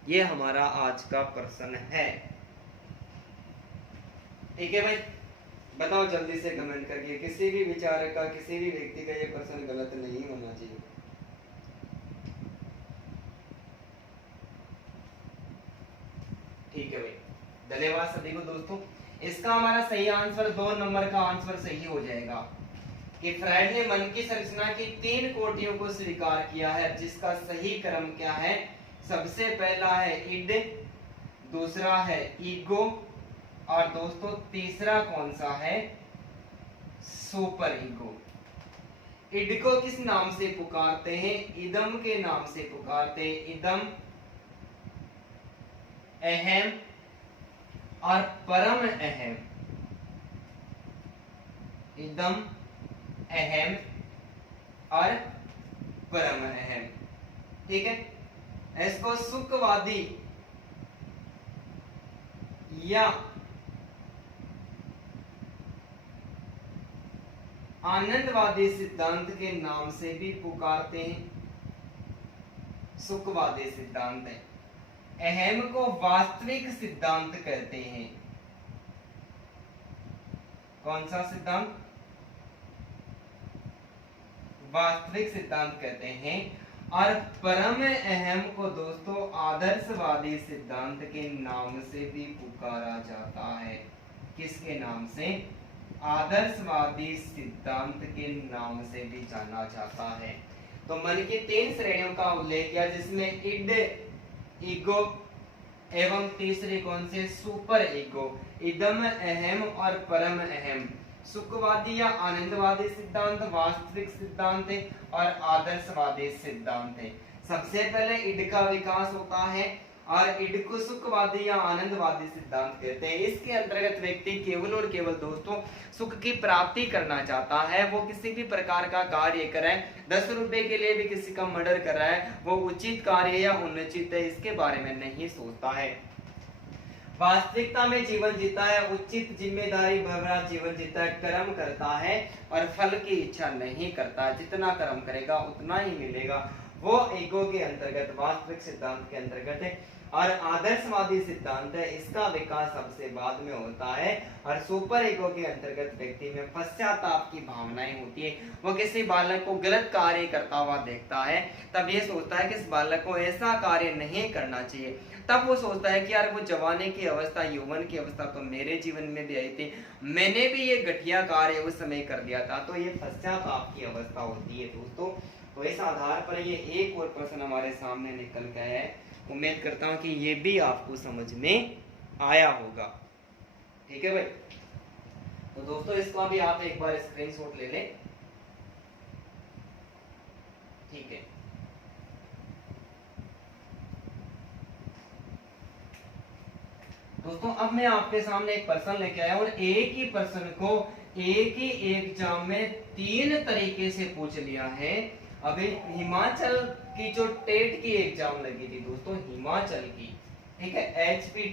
ये हमारा आज का प्रश्न है। ठीक है भाई, बताओ जल्दी से कमेंट करके। किसी भी विचारक का, किसी भी व्यक्ति का ये प्रश्न गलत नहीं होना चाहिए। ठीक है भाई, धन्यवाद सभी को दोस्तों। इसका हमारा सही आंसर 2 नंबर का आंसर सही हो जाएगा कि फ्राइड ने मन की संरचना की 3 कोटियों को स्वीकार किया है, जिसका सही क्रम क्या है? सबसे पहला है इड, दूसरा है ईगो और दोस्तों तीसरा कौन सा है? Super ego. इड को किस नाम से पुकारते हैं? इदम के नाम से पुकारते हैं। इदम, अहम और परम अहम। एकदम अहम और परम अहम। ठीक है, इसको सुखवादी या आनंदवादी सिद्धांत के नाम से भी पुकारते हैं। सुखवादी सिद्धांत है, अहम को वास्तविक सिद्धांत कहते हैं। कौन सा सिद्धांत? वास्तविक सिद्धांत कहते हैं। और परम अहम को दोस्तों आदर्शवादी सिद्धांत के नाम से भी पुकारा जाता है। किसके नाम से? आदर्शवादी सिद्धांत के नाम से भी जाना जाता है। तो मन की 3 श्रेणियों का उल्लेख किया, जिसमें इड, ईगो एवं तीसरी कौन से? Super ego. इदम अहम और परम अहम, सुखवादी या आनंदवादी सिद्धांत, वास्तविक सिद्धांत और आदर्शवादी सिद्धांत है। सबसे पहले इड का विकास होता है और इड को सुखवादी या आनंदवादी सिद्धांत कहते हैं। इसके अंतर्गत व्यक्ति केवल और केवल दोस्तों सुख की प्राप्ति करना चाहता है। वो किसी भी प्रकार का कार्य करे, 10 रुपए के लिए भी किसी का मर्डर कर रहा है, वो उचित कार्य या अनुचित है इसके बारे में नहीं सोचता है। वास्तविकता में जीवन जीता है, उचित जिम्मेदारी भरा जीवन जीता है, कर्म करता है और फल की इच्छा नहीं करता। जितना कर्म करेगा उतना ही मिलेगा। वो ईगो के अंतर्गत, वास्तविक सिद्धांत के अंतर्गत है। और आदर्शवादी सिद्धांत है, इसका विकास सबसे बाद में होता है। और सुपर ईगो के अंतर्गत व्यक्ति में पश्चाताप की भावनाएं होती है। वो किसी बालक को गलत कार्य करता हुआ देखता है, तब ये सोचता है कि इस बालक को ऐसा कार्य नहीं करना चाहिए। तब वो सोचता है कि यार वो जवानी की अवस्था, यौवन की अवस्था तो मेरे जीवन में भी आई थी, मैंने भी ये घटिया कार्य उस समय कर दिया था। तो ये पश्चाताप की अवस्था होती है दोस्तों। तो इस आधार पर ये एक और प्रश्न हमारे सामने निकल गया है। उम्मीद करता हूं कि ये भी आपको समझ में आया होगा। ठीक है भाई, तो दोस्तों इसका भी आप एक बार स्क्रीनशॉट ले लें। ठीक है, दोस्तों अब मैं आपके सामने एक प्रश्न लेके आया और एक ही प्रश्न को एक ही एग्जाम में 3 तरीके से पूछ लिया है। अभी हिमाचल की जो टेट की एग्जाम लगी थी दोस्तों, हिमाचल की, ठीक है, एचपी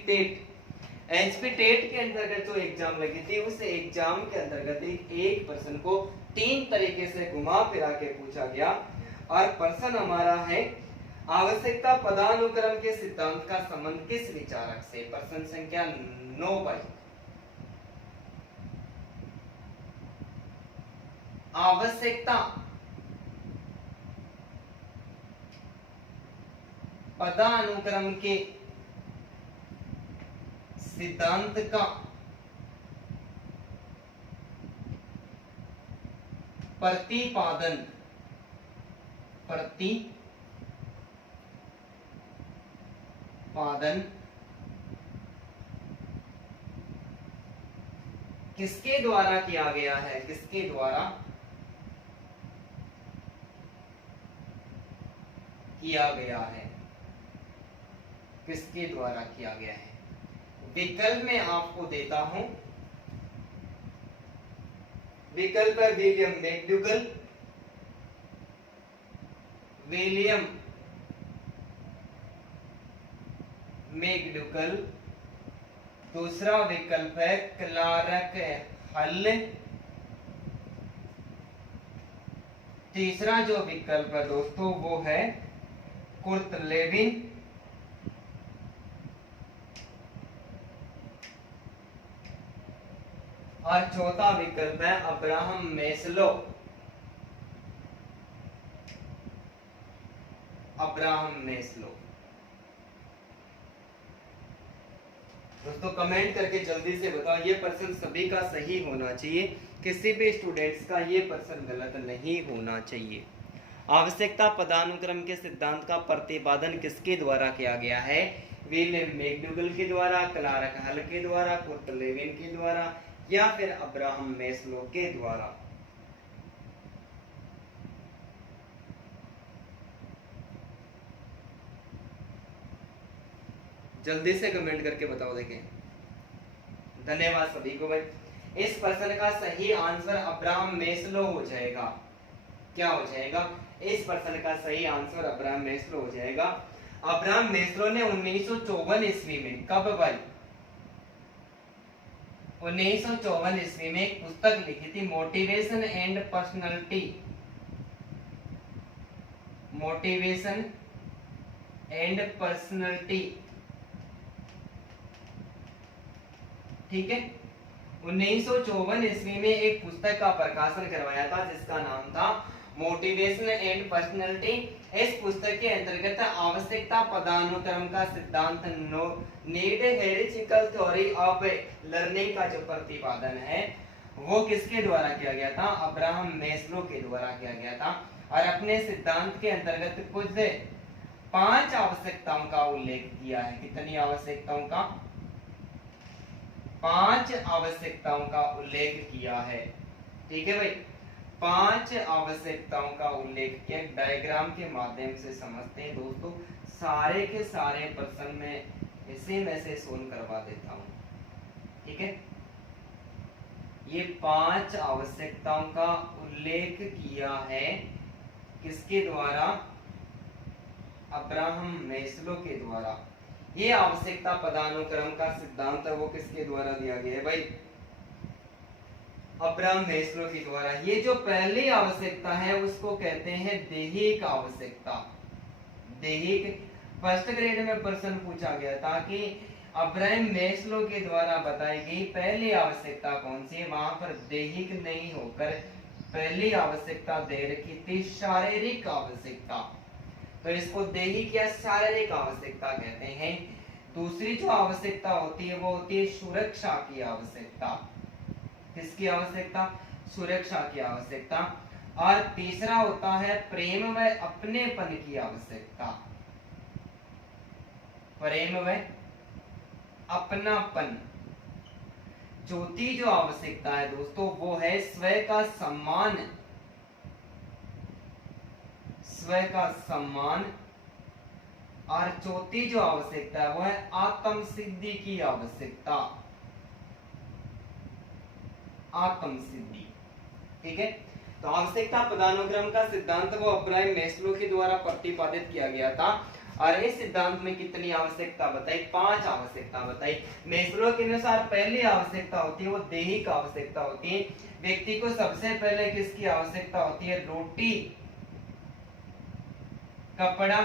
टेट के अंतर्गत जो एग्जाम लगी थी, उस एग्जाम के अंतर्गत एक प्रश्न को 3 तरीके से घुमा फिरा के पूछा गया। और प्रश्न हमारा है, आवश्यकता पदानुक्रम के सिद्धांत का संबंध किस विचारक से? प्रश्न संख्या 9 भाई। आवश्यकता पदानुक्रम के सिद्धांत का प्रतिपादन किसके द्वारा किया गया है? किसके द्वारा किया गया है? किसके द्वारा किया गया है? विकल्प में आपको देता हूं। विकल्प है विलियम मैकडूगल। दूसरा विकल्प है क्लार्क हल। तीसरा जो विकल्प है दोस्तों वो है कुर्ट लेविन। और चौथा विकल्प है अब्राहम मैस्लो। दोस्तों कमेंट करके जल्दी से बताओ, ये प्रश्न सभी का सही होना चाहिए, किसी भी स्टूडेंट्स का ये प्रश्न गलत नहीं होना चाहिए। आवश्यकता पदानुक्रम के सिद्धांत का प्रतिपादन किसके द्वारा किया गया है? विलियम मैकडूगल के द्वारा, क्लार्क हल के द्वारा, कुर्ट लेविन के द्वारा या फिर अब्राहम मैस्लो के द्वारा। जल्दी से कमेंट करके बताओ। देखें, धन्यवाद सभी को भाई। इस प्रश्न का सही आंसर अब्राहम मेस्लो हो जाएगा। क्या हो जाएगा? इस प्रश्न का सही आंसर अब्राहम मेस्लो हो जाएगा। अब्राहम मेस्लो ने 1954 ईस्वी में, कब भाई? 1954 ईस्वी में एक पुस्तक लिखी थी, motivation and personality. Motivation and personality, ठीक है। 1954 ईस्वी में एक पुस्तक का प्रकाशन करवाया था जिसका नाम था मोटिवेशन एंड पर्सनालिटी। इस पुस्तक के अंतर्गत आवश्यकता पदानुक्रम का सिद्धांत, नीड हेरिस्टिकल थ्योरी ऑफ लर्निंग का जो प्रतिपादन है वो किसके द्वारा किया गया था? अब्राहम मेस्लो के द्वारा किया गया था। और अपने सिद्धांत के अंतर्गत कुछ 5 आवश्यकताओं का उल्लेख किया है। कितनी आवश्यकताओं का? 5 आवश्यकताओं का उल्लेख किया है, ठीक है भाई। 5 आवश्यकताओं का उल्लेख किया। डायग्राम के माध्यम से समझते हैं दोस्तों। सारे के सारे प्रश्न में इसी में से सोल्व करवा देता हूं, ठीक है। ये 5 आवश्यकताओं का उल्लेख किया है किसके द्वारा? अब्राहम मेस्लो के द्वारा। ये आवश्यकता पदानुक्रम का सिद्धांत है वो किसके द्वारा दिया गया है भाई? अब्राहम मेस्लो के द्वारा। ये जो पहली आवश्यकता है उसको कहते हैं दैहिक आवश्यकता। दैहिक, फर्स्ट ग्रेड में प्रश्न पूछा गया था कि अब्राहम मेस्लो के द्वारा बताई गई पहली आवश्यकता कौन सी है? वहां पर दैहिक नहीं होकर पहली आवश्यकता दे रखी थी शारीरिक आवश्यकता, तो इसको दैहिक या शारीरिक आवश्यकता कहते हैं। दूसरी जो आवश्यकता होती है वो होती है सुरक्षा की आवश्यकता। किसकी आवश्यकता? सुरक्षा की आवश्यकता। और तीसरा होता है प्रेम व अपनेपन की आवश्यकता। प्रेम व अपनापन। चौथी जो आवश्यकता है दोस्तों वो है स्व का सम्मान। स्व का सम्मान। और चौथी जो आवश्यकता है वो है आत्म सिद्धि की आवश्यकता। आत्म सिद्धि, ठीक है। तो आवश्यकता पदानुक्रम का सिद्धांत वो अब्राहम मेस्लो के द्वारा प्रतिपादित किया गया था। और इस सिद्धांत में कितनी आवश्यकता बताई? 5 आवश्यकता बताई। मेस्लो के अनुसार पहली आवश्यकता होती है वो दैहिक आवश्यकता होती है। व्यक्ति को सबसे पहले किसकी आवश्यकता होती है? रोटी, कपड़ा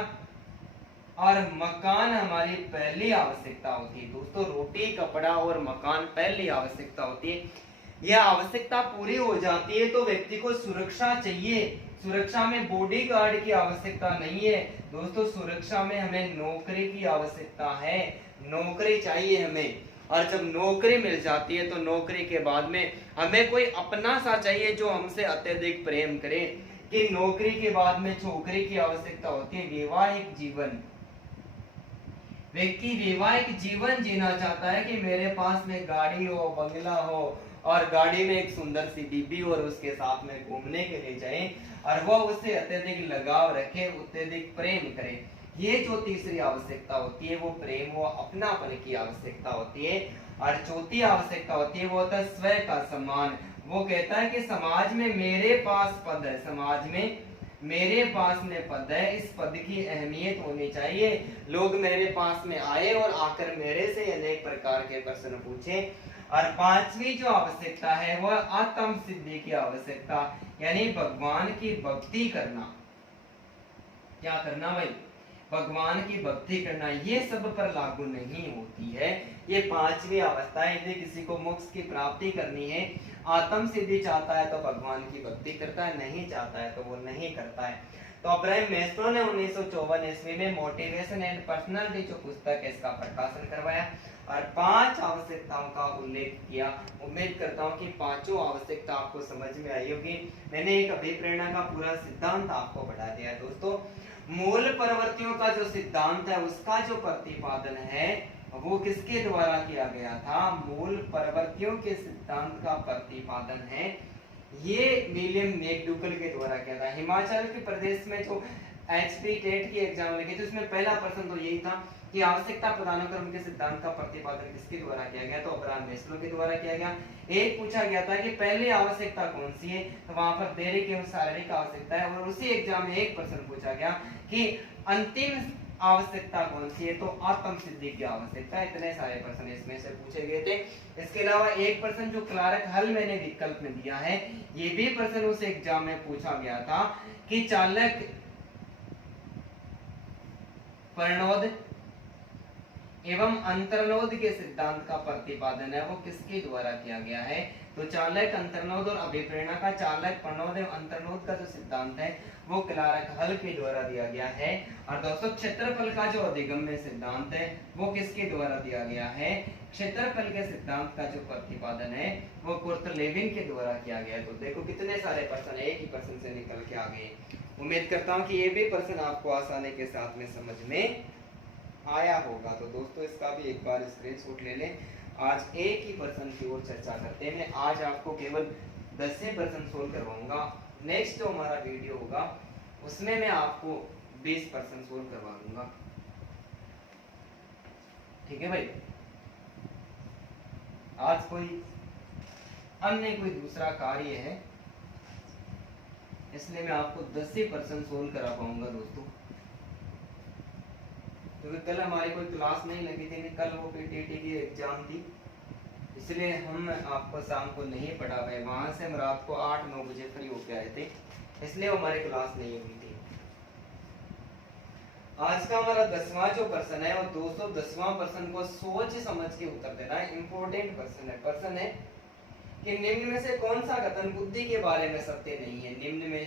और मकान हमारी पहली आवश्यकता होती है दोस्तों। रोटी, कपड़ा और मकान पहली आवश्यकता होती है। यह आवश्यकता पूरी हो जाती है तो व्यक्ति को सुरक्षा चाहिए। सुरक्षा में बॉडीगार्ड की आवश्यकता नहीं है दोस्तों, सुरक्षा में हमें नौकरी की आवश्यकता है। नौकरी चाहिए हमें। और जब नौकरी मिल जाती है तो नौकरी के बाद में हमें कोई अपना सा चाहिए जो हमसे अत्यधिक प्रेम करे। कि नौकरी के बाद में छोकरी की आवश्यकता होती है वैवाहिक जीवन। व्यक्ति वैवाहिक जीवन जीना चाहता है कि मेरे पास में गाड़ी हो, बंगला हो और गाड़ी में एक सुंदर सी बीबी और उसके साथ में घूमने के लिए जाए और वह उससे अत्यधिक लगाव रखे, अत्यधिक प्रेम करे। ये जो तीसरी आवश्यकता होती है वो प्रेम, वो अपनापन की आवश्यकता होती है। और चौथी आवश्यकता होती है वो होता है स्व का सम्मान। वो कहता है कि समाज में मेरे पास पद है, समाज में मेरे पास में पद है, इस पद की अहमियत होनी चाहिए। लोग मेरे पास में आए और आकर मेरे से अनेक प्रकार के प्रश्न पूछे। और पांचवी जो आवश्यकता है वह आत्म सिद्धि की आवश्यकता, यानी भगवान की भक्ति करना। क्या करना भाई? भगवान की भक्ति करना। ये सब पर लागू नहीं होती है। ये पांचवी अवस्था है। यदि किसी को मोक्ष की प्राप्ति करनी है, आत्म सिद्धि चाहता है तो भगवान की भक्ति करता है, नहीं चाहता है तो वो नहीं करता है। तो अब्राहम मेस्लो ने 1954 ईस्वी में मोटिवेशन एंड पर्सनालिटी जो पुस्तक है इसका प्रकाशन करवाया और 5 आवश्यकताओं का उल्लेख किया। उम्मीद करता हूँ कि पांचों आवश्यकता आपको समझ में आई होगी। मैंने एक अभिप्रेरणा का पूरा सिद्धांत आपको बता दिया है दोस्तों। मूल प्रवृत्तियों का जो सिद्धांत है उसका जो प्रतिपादन है वो किसके द्वारा किया गया था? मूल प्रवृत्तियों के सिद्धांत का प्रतिपादन है ये विलियम मैकडूगल के द्वारा किया था। हिमाचल के प्रदेश में जो एचपी टेट की एग्जाम लगी थी उसमें पहला प्रश्न तो यही था कि आवश्यकता प्रदान क्रम के सिद्धांत का प्रतिपादन किसके द्वारा किया गया, तो अब्राहम मैस्लो के द्वारा किया गया। एक पूछा गया था कि पहली आवश्यकता कौन सी है, तो वहां पर देरी की शारीरिक आवश्यकता है। और उसी एग्जाम में एक प्रश्न पूछा गया कि अंतिम आवश्यकता कौन सी है, तो आत्म सिद्धि की आवश्यकता। इतने सारे प्रश्न इसमें से पूछे गए थे। इसके अलावा एक प्रश्न जो क्लार्क हल मैंने विकल्प में दिया है, ये भी प्रश्न उस एग्जाम में पूछा गया था कि चालक परिणोद एवं अंतर्नोद के सिद्धांत का प्रतिपादन है वो किसके द्वारा किया गया है, तो चालक अंतर्नोद और अभिप्रेरणा का चालक परिणोद एवं अंतर्नोद का जो सिद्धांत है वो क्लार्क हल के द्वारा दिया गया है। और दोस्तों क्षेत्रफल का जो अधिगम्य सिद्धांत है वो किसके द्वारा दिया गया है, क्षेत्रफल के सिद्धांत का जो प्रतिपादन है वो कुर्तलेविन के द्वारा किया गया है। तो देखो कितने सारे प्रश्न एक ही प्रश्न से निकल के आ गए। उम्मीद करता हूँ कि ये भी प्रश्न आपको आसानी के साथ में समझ में आया होगा। तो दोस्तों इसका भी एक बार स्क्रीनशॉट ले लें। आज एक ही प्रश्न की ओर चर्चा करते हैं। मैं आज आपको केवल 10 प्रश्न सोल्व करवाऊंगा। नेक्स्ट जो हमारा वीडियो होगा उसमें मैं आपको 20 प्रश्न सोल्व करवा दूंगा। ठीक है भाई। आज कोई अन्य कोई दूसरा कार्य है इसलिए मैं आपको 10 प्रश्न सोल्व करा पाऊंगा दोस्तों, क्योंकि कल हमारी कोई क्लास नहीं लगी थी, कल वो पीटीटी की एग्जाम थी, इसलिए हम आपको शाम को नहीं पढ़ा पाए। वहां से हम रात को 8-9 बजे फ्री होके आए थे, इसलिए हमारी क्लास नहीं हुई थी। आज का हमारा 10वां जो प्रश्न है वो 210वां प्रश्न को सोच समझ के उत्तर देना है। इंपॉर्टेंट प्रश्न है। प्रश्न है कि निम्न में से कौन सा कथन बुद्धि के बारे में सत्य नहीं है। निम्न में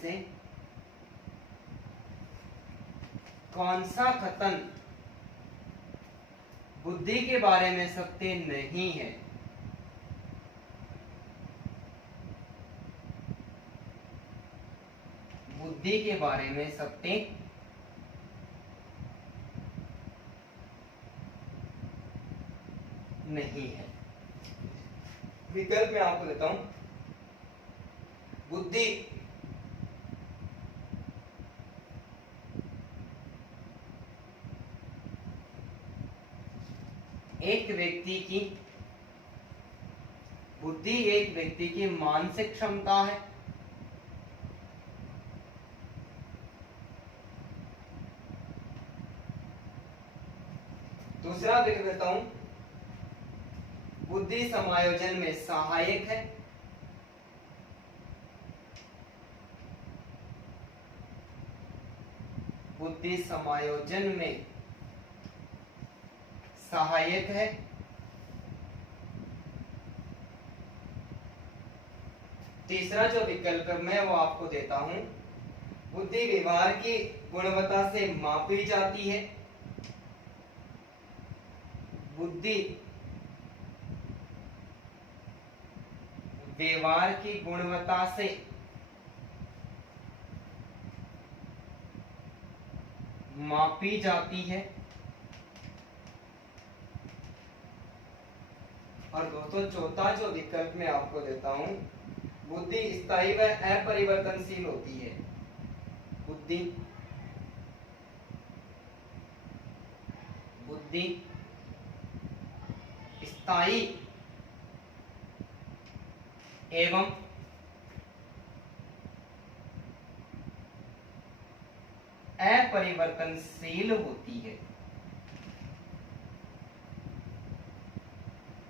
से कौन सा कथन बुद्धि के बारे में सत्य नहीं है। बुद्धि के बारे में सत्य नहीं है। विकल्प मैं आपको देता हूं। बुद्धि एक व्यक्ति की मानसिक क्षमता है। दूसरा लिख देता हूं, बुद्धि समायोजन में सहायक है। बुद्धि समायोजन में सहायक है। तीसरा जो विकल्प मैं वो आपको देता हूं, बुद्धि व्यवहार की गुणवत्ता से मापी जाती है। बुद्धि व्यवहार की गुणवत्ता से मापी जाती है। और दोस्तों चौथा जो विकल्प मैं आपको देता हूं, बुद्धि स्थायी व अपरिवर्तनशील होती है। बुद्धि स्थायी एवं अपरिवर्तनशील होती है।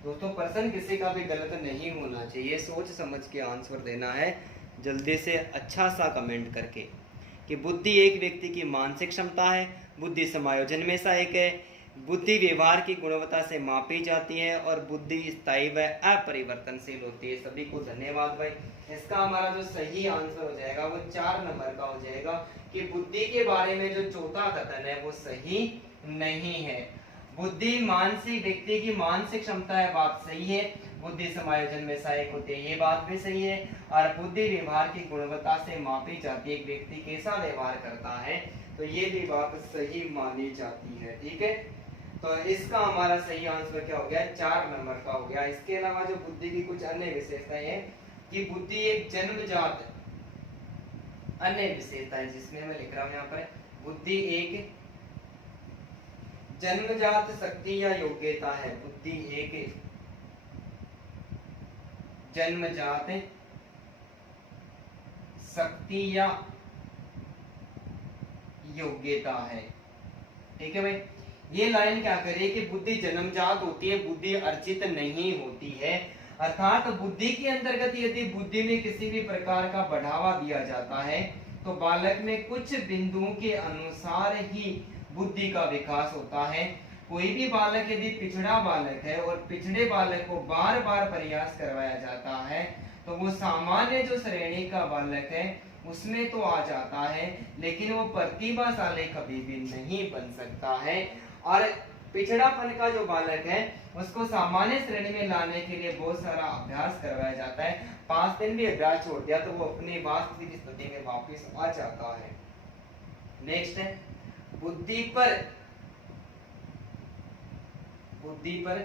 दोस्तों प्रश्न किसी का भी गलत नहीं होना चाहिए, सोच समझ के आंसर देना है जल्दी से अच्छा सा कमेंट करके कि बुद्धि एक व्यक्ति की मानसिक क्षमता है, बुद्धि समायोजन में सहायक है, बुद्धि व्यवहार की गुणवत्ता से मापी जाती है और बुद्धि स्थायी व अपरिवर्तनशील होती है। सभी को धन्यवाद भाई। इसका हमारा जो सही आंसर हो जाएगा वो 4 नंबर का हो जाएगा कि बुद्धि के बारे में जो चौथा कथन है वो सही नहीं है। बुद्धि मानसिक व्यक्ति की मानसिक क्षमता है, बात सही है। बुद्धि समायोजन में सहायक होती है, ये बात भी सही है। और बुद्धि व्यवहार की गुणवत्ता से मापी जाती है, एक व्यक्ति कैसा व्यवहार करता है, तो ये भी बात सही मानी जाती है। ठीक है, तो इसका हमारा सही आंसर क्या हो गया, 4 नंबर का हो गया। इसके अलावा जो बुद्धि की कुछ अन्य विशेषताएं हैं कि बुद्धि एक जन्मजात अन्य विशेषताएं, जिसमें मैं लिख रहा हूं यहाँ पर बुद्धि एक जन्मजात शक्ति या योग्यता है। बुद्धि एक जन्मजात शक्ति या योग्यता है। ठीक है भाई, ये लाइन क्या करे कि बुद्धि जन्मजात होती है, बुद्धि अर्जित नहीं होती है। अर्थात बुद्धि के अंतर्गत यदि बुद्धि में किसी भी प्रकार का बढ़ावा दिया जाता है तो बालक में कुछ बिंदुओं के अनुसार ही बुद्धि का विकास होता है। कोई भी बालक यदि पिछड़ा बालक है और पिछड़े बालक को बार बार प्रयास करवाया जाता है तो वो सामान्य जो श्रेणी का बालक है उसमें तो आ जाता है, लेकिन वो प्रतिभाशाली कभी भी नहीं बन सकता है। और पिछड़ापन का जो बालक है उसको सामान्य श्रेणी में लाने के लिए बहुत सारा अभ्यास करवाया जाता है। 5 दिन भी अभ्यास छोड़ दिया तो वो अपनी वास्तविक स्थिति में वापस आ जाता है। नेक्स्ट है बुद्धि पर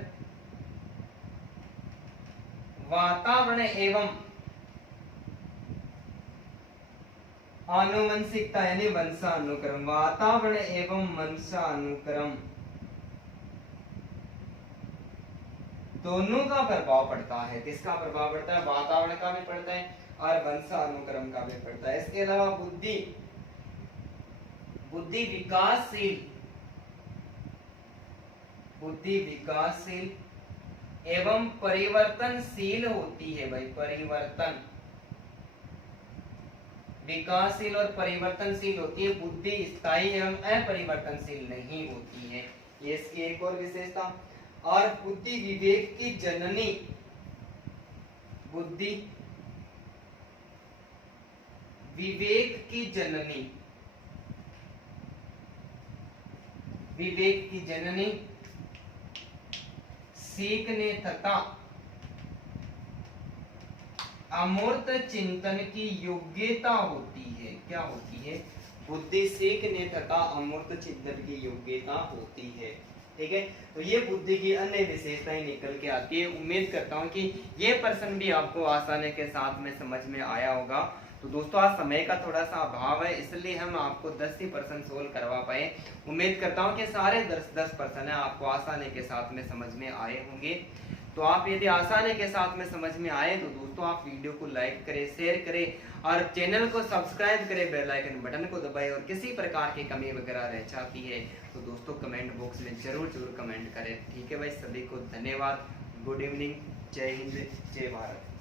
वातावरण एवं आनुवंशिकता यानी वंशानुक्रम, वातावरण एवं वंशानुक्रम दोनों का प्रभाव पड़ता है। किसका प्रभाव पड़ता है? वातावरण का भी पड़ता है और वंशानुक्रम का भी पड़ता है। इसके अलावा बुद्धि विकासशील एवं परिवर्तनशील होती है। भाई विकासशील और परिवर्तनशील होती है, बुद्धि स्थायी एवं अपरिवर्तनशील नहीं होती है। ये इसकी एक और विशेषता। और बुद्धि विवेक की जननी, बुद्धि विवेक की जननी सीखने तथा अमूर्त चिंतन की योग्यता होती है। क्या होती है? बुद्धि सीखने तथा अमूर्त चिंतन की योग्यता होती है। ठीक है, तो ये बुद्धि की अन्य विशेषताएं निकल के आती है। उम्मीद करता हूँ कि ये प्रश्न भी आपको आसानी के साथ में समझ में आया होगा। तो दोस्तों आज समय का थोड़ा सा अभाव है, इसलिए हम आपको 10 ही प्रश्न सोल्व करवा पाए। उम्मीद करता हूँ कि सारे 10 प्रश्न आपको आसानी के साथ में समझ में आए होंगे। तो आप यदि आसानी के साथ में समझ में आए तो दोस्तों आप वीडियो को लाइक करें, शेयर करें और चैनल को सब्सक्राइब करें, बेल आइकन बटन को दबाएं। और किसी प्रकार की कमी वगैरह रह जाती है तो दोस्तों कमेंट बॉक्स में जरूर कमेंट करें। ठीक है भाई, सभी को धन्यवाद। गुड इवनिंग, जय हिंद, जय भारत।